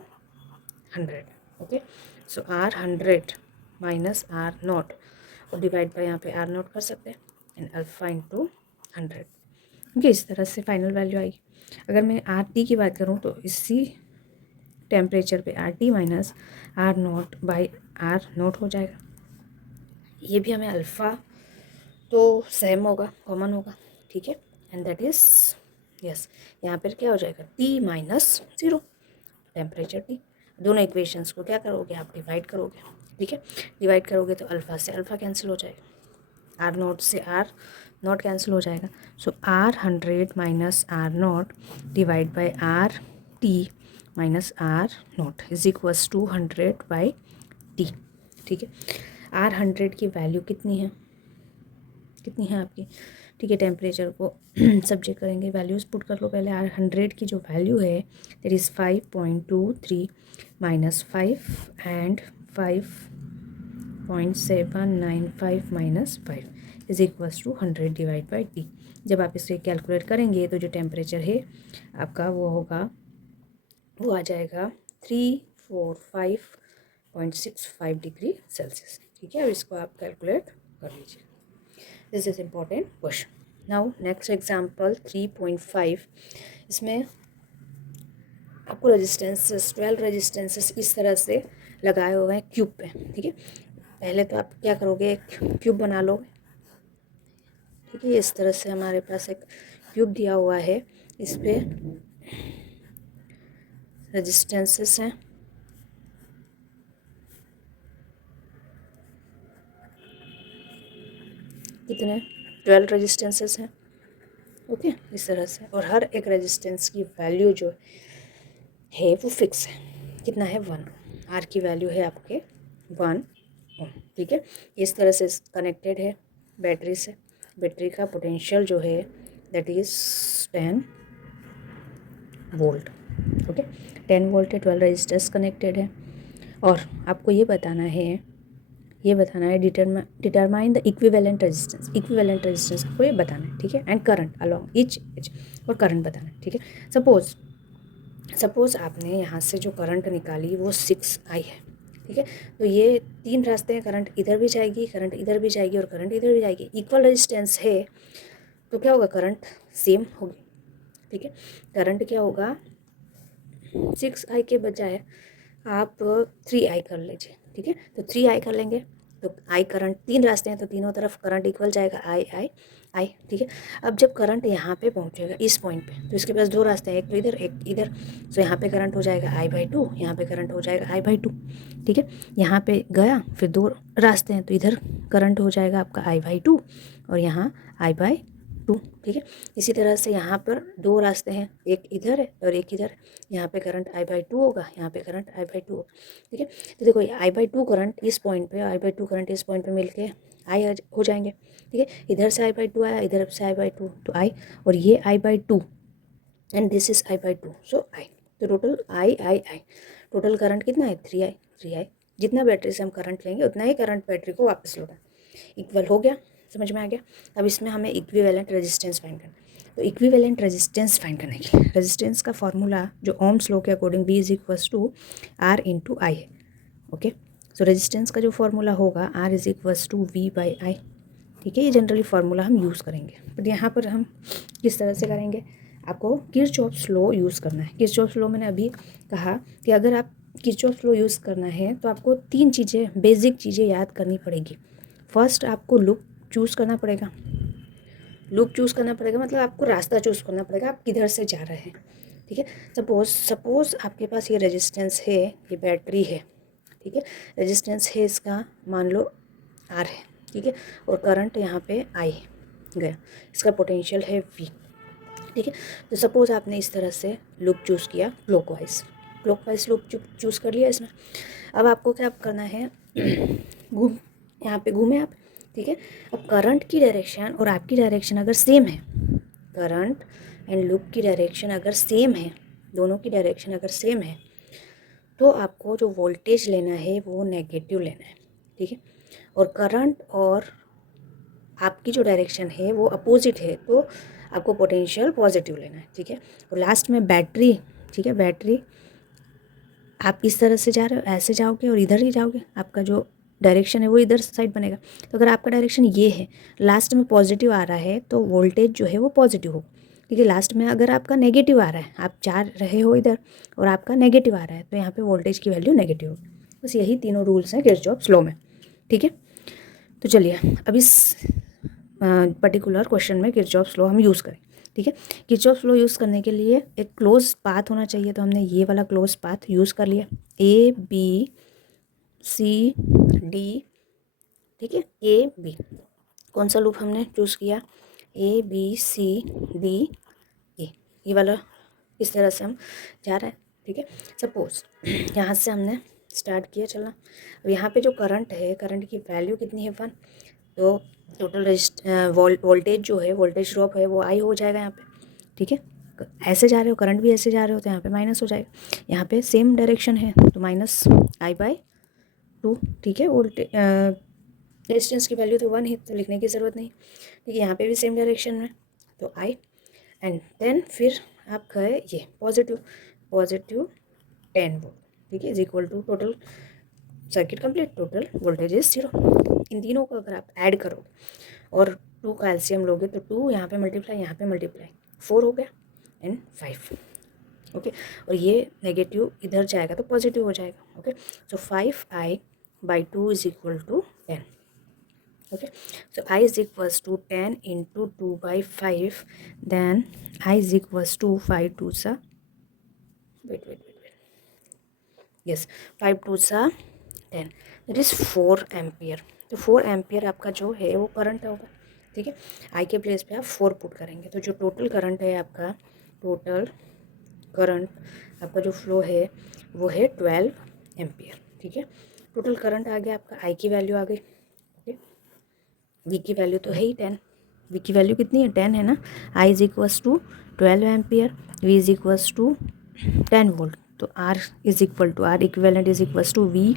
100. Okay, so R 100 minus R naught और divide bye यहाँ पे आर नॉट कर सकते हैं एंड अल्फ़ा इंटू 100. ओके, इस तरह से फाइनल वैल्यू आएगी. अगर मैं आर टी की बात करूँ तो इसी टेम्परेचर पे R T minus R naught by R naught हो जाएगा. ये भी हमें अल्फ़ा तो सेम होगा, कॉमन होगा, ठीक है, एंड दैट इज़ यस. यहाँ पर क्या हो जाएगा, टी माइनस 0 टेम्परेचर टी. दोनों इक्वेशंस को क्या करोगे आप, डिवाइड करोगे, ठीक है. डिवाइड करोगे तो अल्फ़ा से अल्फ़ा कैंसिल हो जाएगा, आर नॉट से आर नॉट कैंसिल हो जाएगा. So R 100 minus R not divide by R T minus R not is equals to 100 by T. ठीक है, आर 100 की वैल्यू कितनी है, कितनी है आपकी, ठीक है. टेम्परेचर को सब्जेक्ट करेंगे, वैल्यूज़ पुट कर लो पहले. आर 100 की जो वैल्यू है that is 5.23 minus 5 and 5.795 minus 5 is equals to 100 divide by T. जब आप इसे कैलकुलेट करेंगे तो जो टेम्परेचर है आपका वो होगा, वो आ जाएगा 345.65 डिग्री सेल्सियस. ठीक है, अब इसको आप कैलकुलेट कर लीजिए. This is important question. Now next example 3.5. इसमें आपको रेजिस्टेंसेस 12 रेजिस्टेंसेस इस तरह से लगाए हुए हैं क्यूब पे. ठीक है, पहले तो आप क्या करोगे, एक क्यूब बना लोगे. ठीक है, इस तरह से हमारे पास एक क्यूब दिया हुआ है, इस पे रेजिस्टेंसेस हैं. कितने, 12 रेजिस्टेंसेस हैं. ओके, इस तरह से, और हर एक रेजिस्टेंस की वैल्यू जो है वो फिक्स है. कितना है, 1. आर की वैल्यू है आपके 1 ओम. ठीक है, इस तरह से कनेक्टेड है बैटरी से. बैटरी का पोटेंशियल जो है that is 10 volt. Okay, 10 volt है, 12 रजिस्टर्स कनेक्टेड है. और आपको ये बताना है determine the equivalent resistance. Equivalent resistance आपको ये बताना है, ठीक है, and current along each edge, और करंट बताना है. ठीक है, सपोज आपने यहाँ से जो करंट निकाली वो 6I है. ठीक है, तो ये 3 रास्ते हैं, करंट इधर भी जाएगी, करंट इधर भी जाएगी और करंट इधर भी जाएगी. इक्वल रेजिस्टेंस है तो क्या होगा, करंट सेम होगी. ठीक है, करंट क्या होगा, 6I के बजाय आप 3I कर लीजिए. ठीक है, तो 3I कर लेंगे तो I करंट, 3 रास्ते हैं तो तीनों तरफ करंट इक्वल जाएगा, I. ठीक है, अब जब करंट यहाँ पे पहुँचेगा इस पॉइंट पे तो इसके पास 2 रास्ते हैं, एक तो इधर एक इधर. सो यहाँ पे करंट हो जाएगा I/2, यहाँ पे करंट हो जाएगा I/2. ठीक है, यहाँ पे गया, फिर 2 रास्ते हैं तो इधर करंट हो जाएगा आपका I/2 और यहाँ I/2. ठीक है, इसी तरह से यहाँ पर 2 रास्ते हैं, एक इधर है और एक इधर. यहाँ पे करंट I/2 होगा, यहाँ पे करंट I/2 होगा. ठीक है, तो देखो ये I/2 करंट इस पॉइंट पे, I/2 करंट इस पॉइंट पे मिलके I हो जाएंगे. ठीक है, इधर से I/2 आया, इधर से I/2 तो I, और ये I/2 and this is I/2, so I. तो टोटल I. टोटल करंट कितना है, 3I. जितना बैटरी से हम करंट लेंगे उतना ही करंट बैटरी को वापस लौटा. इक्वल हो गया, समझ में आ गया. अब इसमें हमें इक्विवेलेंट रेजिस्टेंस फाइंड करना है. तो इक्विवेलेंट रेजिस्टेंस फाइंड करने के लिए रेजिस्टेंस का फॉर्मूला जो ओम्स लॉ के according V is equals to R into I है. ओके, सो रेजिस्टेंस का जो फॉर्मूला होगा R is equals to V/I. ठीक है, ये जनरली फार्मूला हम यूज़ करेंगे, बट यहाँ पर हम किस तरह से करेंगे, आपको किरचॉफ्स लॉ यूज़ करना है. किरचॉफ्स लॉ मैंने अभी कहा कि अगर आप किरचॉफ्स लॉ यूज़ करना है तो आपको 3 चीज़ें, बेसिक चीज़ें याद करनी पड़ेगी. फर्स्ट आपको लूप चूज़ करना पड़ेगा. लूप चूज़ करना पड़ेगा मतलब आपको रास्ता चूज़ करना पड़ेगा, आप किधर से जा रहे हैं. ठीक है, सपोज आपके पास ये रेजिस्टेंस है, ये बैटरी है. ठीक है, रेजिस्टेंस है इसका मान लो R है. ठीक है, और करंट यहाँ पे I गया, इसका पोटेंशियल है V. ठीक है, तो सपोज आपने इस तरह से लूप चूज़ किया, क्लॉकवाइज लूप चूज़ कर लिया इसमें. अब आपको क्या करना है, यहाँ पे घूमे आप. ठीक है, अब करंट की डायरेक्शन और आपकी डायरेक्शन अगर सेम है, करंट एंड लूप की डायरेक्शन अगर सेम है, दोनों की डायरेक्शन अगर सेम है, तो आपको जो वोल्टेज लेना है वो नेगेटिव लेना है. ठीक है, और करंट और आपकी जो डायरेक्शन है वो अपोजिट है तो आपको पोटेंशियल पॉजिटिव लेना है, ठीक है। और लास्ट में बैटरी, ठीक है, बैटरी आप इस तरह से जा रहे हो, ऐसे जाओगे और इधर ही जाओगे, आपका जो डायरेक्शन है वो इधर साइड बनेगा। तो अगर आपका डायरेक्शन ये है, लास्ट में पॉजिटिव आ रहा है तो वोल्टेज जो है वो पॉजिटिव हो, ठीक है। लास्ट में अगर आपका नेगेटिव आ रहा है, आप जा रहे हो इधर और आपका नेगेटिव आ रहा है, तो यहाँ पे वोल्टेज की वैल्यू नेगेटिव होगी। बस यही तीनों रूल्स हैं किरचॉफ्स लॉ में, ठीक है। तो चलिए अब इस पर्टिकुलर क्वेश्चन में किरचॉफ्स लॉ हम यूज़ करें, ठीक है। किरचॉफ्स लॉ यूज़ करने के लिए एक क्लोज पाथ होना चाहिए, तो हमने ये वाला क्लोज पाथ यूज़ कर लिया, ए बी सी डी, ठीक है, ए बी। कौन सा लूप हमने चूज़ किया, A B C D A, ये वाला इस तरह से हम जा रहे हैं, ठीक है। सपोज यहाँ से हमने स्टार्ट किया चलना, अब यहाँ पे जो करंट है, करंट की वैल्यू कितनी है 1, तो टोटल वोल्टेज जो है, वोल्टेज ड्रॉप है वो आई हो जाएगा यहाँ पे, ठीक है। ऐसे जा रहे हो, करंट भी ऐसे जा रहे हो तो यहाँ पे माइनस हो जाएगा। यहाँ पे सेम डायरेक्शन है तो माइनस I/2, ठीक है। वोल्टेज रेजिस्टेंस की वैल्यू तो 1 है तो लिखने की ज़रूरत नहीं, ठीक है। यहाँ पे भी सेम डायरेक्शन में तो I, एंड देन फिर आप गए ये पॉजिटिव 10 वोल्ट, ठीक है, is equal to total circuit complete, total voltage is 0। इन तीनों को अगर आप ऐड करोगे और 2 का एलसीएम लोगे तो 2 यहाँ पे मल्टीप्लाई, यहाँ पे मल्टीप्लाई, 4 हो गया एंड 5, ओके। और ये नेगेटिव इधर जाएगा तो पॉजिटिव हो जाएगा, okay. So 5I/2 is equal to 10, okay. So I is equals to 10 into 2/5, then I is equals to 5 2 sa, wait, yes, 5 2 sa 10, that is 4 ampere. तो 4 एम्पियर आपका जो है वो करंट होगा, ठीक है। आई के प्लेस पे आप 4 पुट करेंगे तो जो टोटल करंट है आपका, टोटल करंट आपका जो फ्लो है वो है 12 एम्पियर, ठीक है। टोटल करंट आ गया आपका, आई की वैल्यू आ गई, वी की वैल्यू तो है ही 10, वी की वैल्यू कितनी है 10 है ना। I is equals to 12 ampere, V is equals to 10 volt, तो R is equal to, R equivalent is equals to V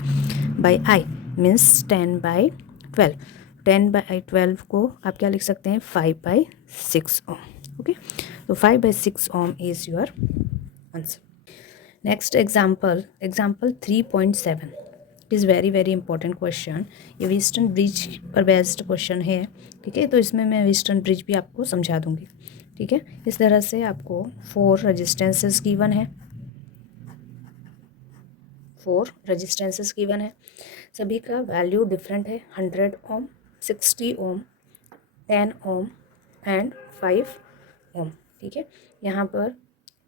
by I, means 10/12। 10/12 को आप क्या लिख सकते हैं, 5/6 ओम, ओके। तो 5/6 ohm is your answer. Next example 3.7 is very important question. ये Wheatstone bridge पर बेस्ड क्वेश्चन है, ठीक है। तो इसमें मैं वेस्टर्न ब्रिज भी आपको समझा दूंगी, ठीक है। इस तरह से आपको 4 रेजिस्टेंसेस गिवन है, 4 रेजिस्टेंसेस गिवन है, सभी का वैल्यू डिफरेंट है, 100 ओम, 60 ओम, 10 ओम एंड 5 ओम, ठीक है। यहाँ पर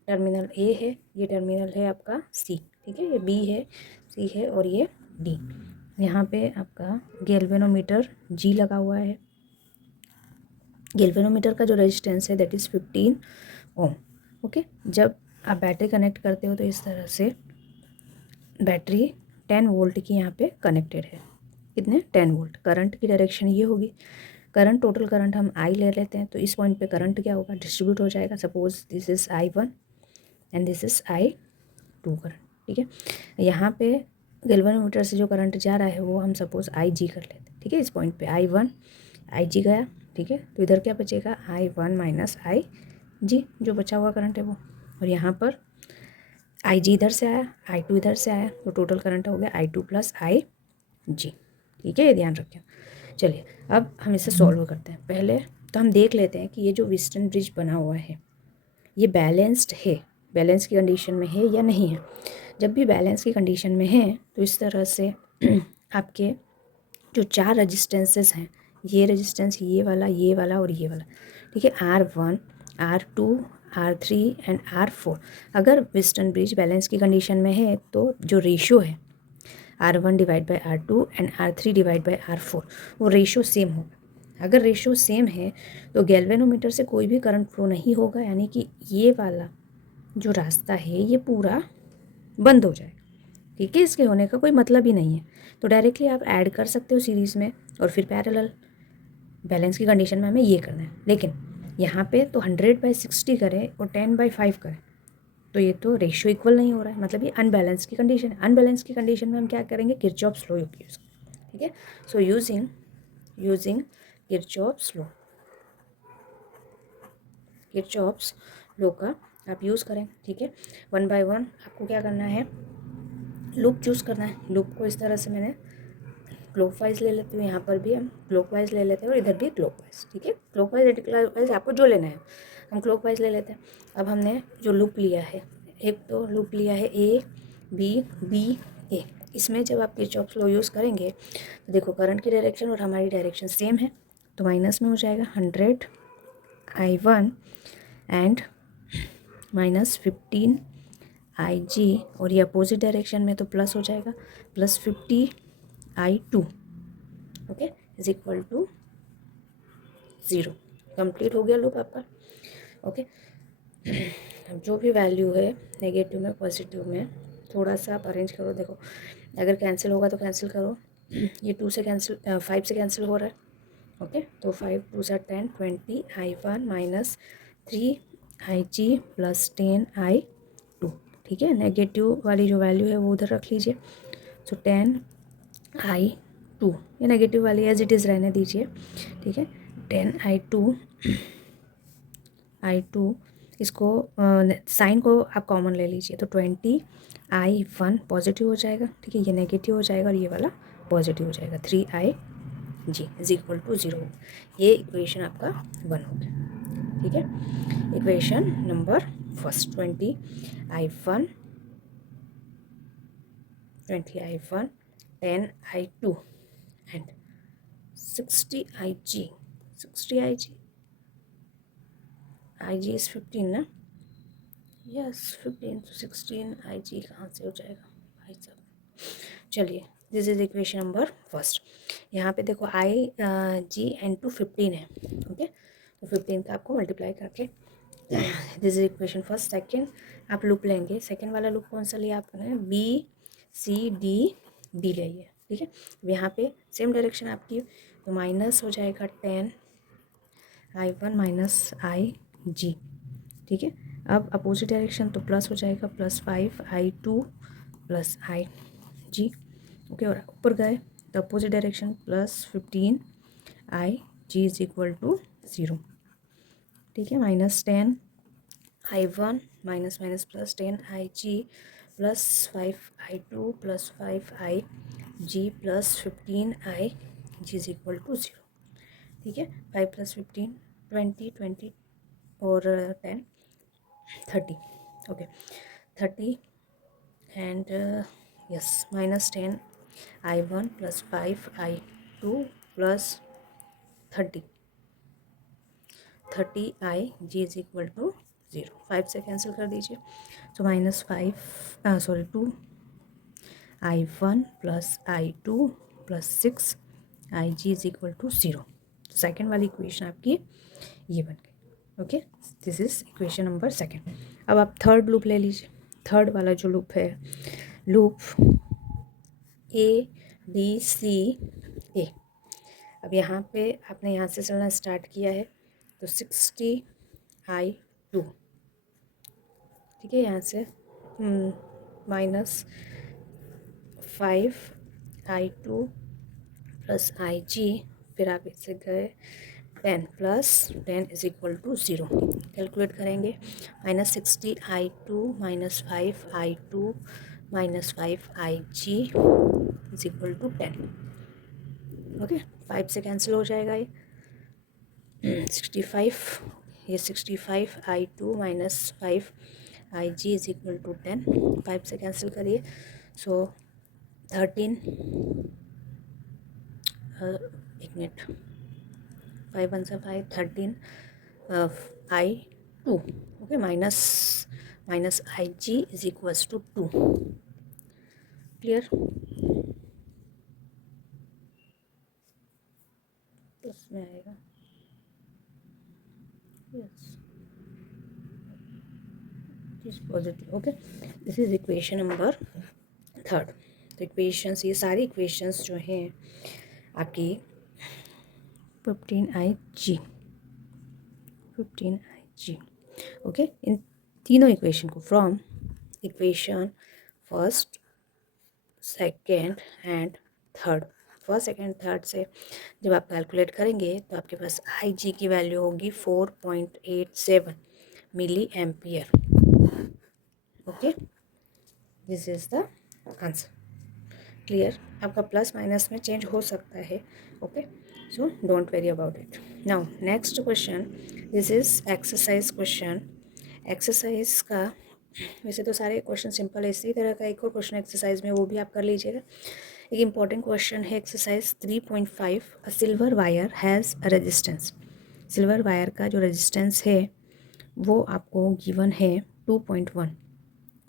टर्मिनल ए है, ये टर्मिनल है आपका सी, ठीक है, ये बी है, सी है और ये डी। यहाँ पे आपका गैल्वेनोमीटर जी लगा हुआ है, गैल्वेनोमीटर का जो रेजिस्टेंस है दैट इज़ 15 ओम, ओके। जब आप बैटरी कनेक्ट करते हो तो इस तरह से बैटरी 10 वोल्ट की यहाँ पे कनेक्टेड है, कितने 10 वोल्ट। करंट की डायरेक्शन ये होगी, करंट टोटल करंट हम आई ले लेते हैं तो इस पॉइंट पे करंट क्या होगा, डिस्ट्रीब्यूट हो जाएगा। Suppose this is I1 and this is I2 current, ठीक है। यहाँ पे गैल्वेनोमीटर से जो करंट जा रहा है वो हम सपोज IG कर लेते हैं, ठीक है। इस पॉइंट पे I1 IG गया, ठीक है। तो इधर क्या बचेगा, I1 माइनस IG, जो बचा हुआ करंट है वो। और यहाँ पर IG इधर से आया, I2 इधर से आया, तो टोटल करंट हो गया I2 प्लस IG, ठीक है, ये ध्यान रखें। चलिए अब हम इसे सॉल्व करते हैं। पहले तो हम देख लेते हैं कि ये जो वेस्टर्न ब्रिज बना हुआ है ये बैलेंस्ड है, बैलेंस की कंडीशन में है या नहीं है। जब भी बैलेंस की कंडीशन में है तो इस तरह से आपके जो 4 रजिस्टेंसेस हैं, ये रेजिस्टेंस, ये वाला और ये वाला, ठीक है, R1 R2 R3 and R4। अगर वेस्टर्न ब्रिज बैलेंस की कंडीशन में है तो जो रेशियो है R1 divide by R2 and R3 divide by R4 वो रेशियो सेम होगा। अगर रेशियो सेम है तो गैल्वेनोमीटर से कोई भी करंट फ्लो नहीं होगा, यानी कि ये वाला जो रास्ता है ये पूरा बंद हो जाएगा, ठीक है। इसके होने का कोई मतलब ही नहीं है। तो डायरेक्टली आप ऐड कर सकते हो सीरीज़ में और फिर पैरेलल। बैलेंस की कंडीशन में हमें ये करना है, लेकिन यहाँ पे तो 100/60 करें और 10/5 करें तो ये तो रेशियो इक्वल नहीं हो रहा है, मतलब ये अनबैलेंस की कंडीशन है। अनबैलेंस की कंडीशन में हम क्या करेंगे, किरचॉफ्स लॉ यूज़, ठीक है। So using Kirchhoff's law, Kirchhoff's law का आप यूज़ करें। ठीक है, वन बाय वन आपको क्या करना है, लूप चूज़ करना है। लूप को इस तरह से मैंने क्लॉकवाइज ले लेती हूँ, यहाँ पर भी हम क्लॉकवाइज ले लेते हैं और इधर भी क्लॉकवाइज। ठीक है, क्लॉकवाइज एंटी क्लॉकवाइज आपको जो लेना है, हम क्लॉकवाइज ले लेते हैं। अब हमने जो लूप लिया है, एक तो लूप लिया है ए बी बी ए, इसमें जब आप किरचॉफ्स लॉ यूज़ करेंगे तो देखो करंट की डायरेक्शन और हमारी डायरेक्शन सेम है, तो माइनस में हो जाएगा 100I1 एंड -15IG, और ये अपोजिट डायरेक्शन में तो प्लस हो जाएगा, +50I2, okay, is equal to 0। Complete हो गया लूप आपका। ओके, अब जो भी वैल्यू है नेगेटिव में पॉजिटिव में थोड़ा सा आप अरेंज करो। देखो अगर कैंसिल होगा तो कैंसिल करो, ये 2 से कैंसिल 5 से कैंसिल हो रहा है। ओके, तो 5 2 सा 10, 20I1 -3IG +10I2। ठीक है, नेगेटिव वाली जो वैल्यू है वो उधर रख लीजिए, सो 10I2, ये नेगेटिव वाली एज इट इज़ रहने दीजिए। ठीक है, 10I2 इसको साइन को आप कॉमन ले लीजिए, तो 20I1 पॉजिटिव हो जाएगा। ठीक है, ये नेगेटिव हो जाएगा और ये वाला पॉजिटिव हो जाएगा, 3IG इज इक्वल टू 0। ये इक्वेशन आपका 1 हो गया। ठीक है, equation number first 20I1 10I2 and 60IG IG is 15 ना, यस 15, तो 16IG कहाँ से हो जाएगा भाई साहब। चलिए, this is equation number first. यहाँ पे देखो IG × 15 है। ओके, तो 15 का आपको मल्टीप्लाई करके this is equation first. Second आप लूप लेंगे, सेकेंड वाला लूप कौन सा लिया आपने, BCD ले लिया। ठीक है, यहाँ पे सेम डायरेक्शन आपकी, तो माइनस हो जाएगा 10I1 -IG। ठीक है, अब अपोजिट डायरेक्शन तो प्लस हो जाएगा, +5I2 +IG। ओके, और ऊपर गए तो opposite direction +15IG is equal to 0। ठीक है, -10I1 minus +10IG +5I2 +5IG +15IG is equal to 0। ठीक है, 5 + 15 20 और 10 30। Okay, 30 and yes -10I1 +5I2 +30 30IG is equal to 0। 5 से कैंसिल कर दीजिए, तो -2I1 +I2 +6IG is equal to 0। Second वाली इक्वेशन आपकी ये बन गई। Okay, this is equation number second. अब आप थर्ड लूप ले लीजिए। थर्ड वाला जो लूप है, लूप ABCA। अब यहाँ पे आपने यहाँ से चलना स्टार्ट किया है, तो 60I2। ठीक है, यहाँ से -5I2 +IG, फिर आप इससे गए 10 + 10 इज इक्वल टू 0। कैलकुलेट करेंगे, -60I2 -5I2 -5IG is equal to 10। Okay, 5 से कैंसिल हो जाएगा ये 65, ये 65I2 -5IG is equal to 10। 5 से कैंसिल करिए, सो 13 एक minute, 5 × 5 13I2। Okay, -IG is equals to 2। Clear, plus में आएगा, yes is positive. Okay, this is equation number third. तो इक्वेशंस, ये सारी इक्वेशंस जो हैं आपकी 15IG। ओके, इन तीनों इक्वेशन को from equation first, second and third first second third से जब आप कैलकुलेट करेंगे तो आपके पास IG की वैल्यू होगी 4.87 milliampere. Okay, this is the answer. Clear? आपका प्लस माइनस में चेंज हो सकता है। Okay, so don't worry about it. Now next question, this is exercise question. Exercise का वैसे तो सारे क्वेश्चन सिंपल है, इसी तरह का एक और क्वेश्चन एक्सरसाइज में, वो भी आप कर लीजिएगा। एक इम्पॉर्टेंट क्वेश्चन है exercise 3.5। A silver wire has a resistance. Silver wire का जो रेजिस्टेंस है वो आपको गिवन है 2.1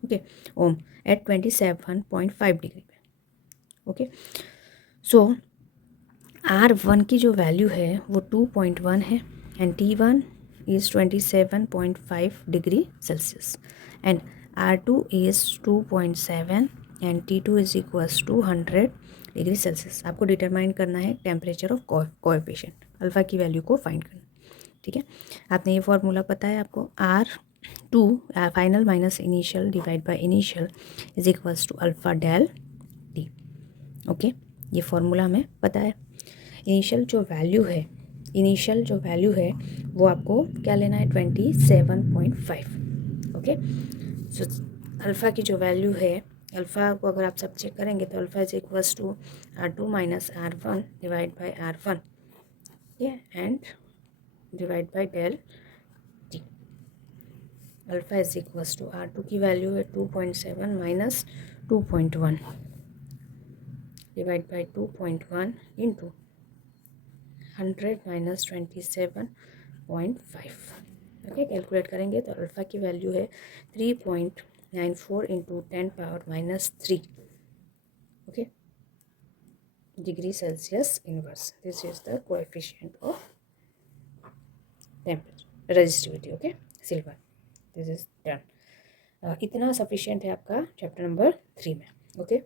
ओके ओम एट 27.5 डिग्री पे। ओके, सो R1 की जो वैल्यू है वो 2.1 है and T1 is 27.5 degree Celsius and R2 is 2.7 and T2 is equals to 100 degree Celsius. आपको डिटरमाइन करना है टेम्परेचर ऑफ कोएफिशिएंट, अल्फ़ा की वैल्यू को फाइंड करना। ठीक है, आपने ये फॉर्मूला पता है आपको, R2 final minus initial divide by initial is equals to alpha del T. Okay, ये फॉर्मूला हमें पता है। इनिशियल जो वैल्यू है वो आपको क्या लेना है, 27.5। ओके, सो अल्फ़ा की जो वैल्यू है, अल्फ़ा को अगर आप सब चेक करेंगे तो alpha is equals to R2 minus R1 divide by R1 and divide by del T. Alpha is equals to R2 की वैल्यू है 2.7 minus 2.1 divide by 2.1 into 100 minus 27.5। Okay, calculate करेंगे तो अल्फ़ा की वैल्यू है 3.94 into 10 power minus 3 okay degree Celsius inverse. This is the coefficient of temperature resistivity. Okay, silver, this is done. इतना sufficient है आपका chapter number 3 में। Okay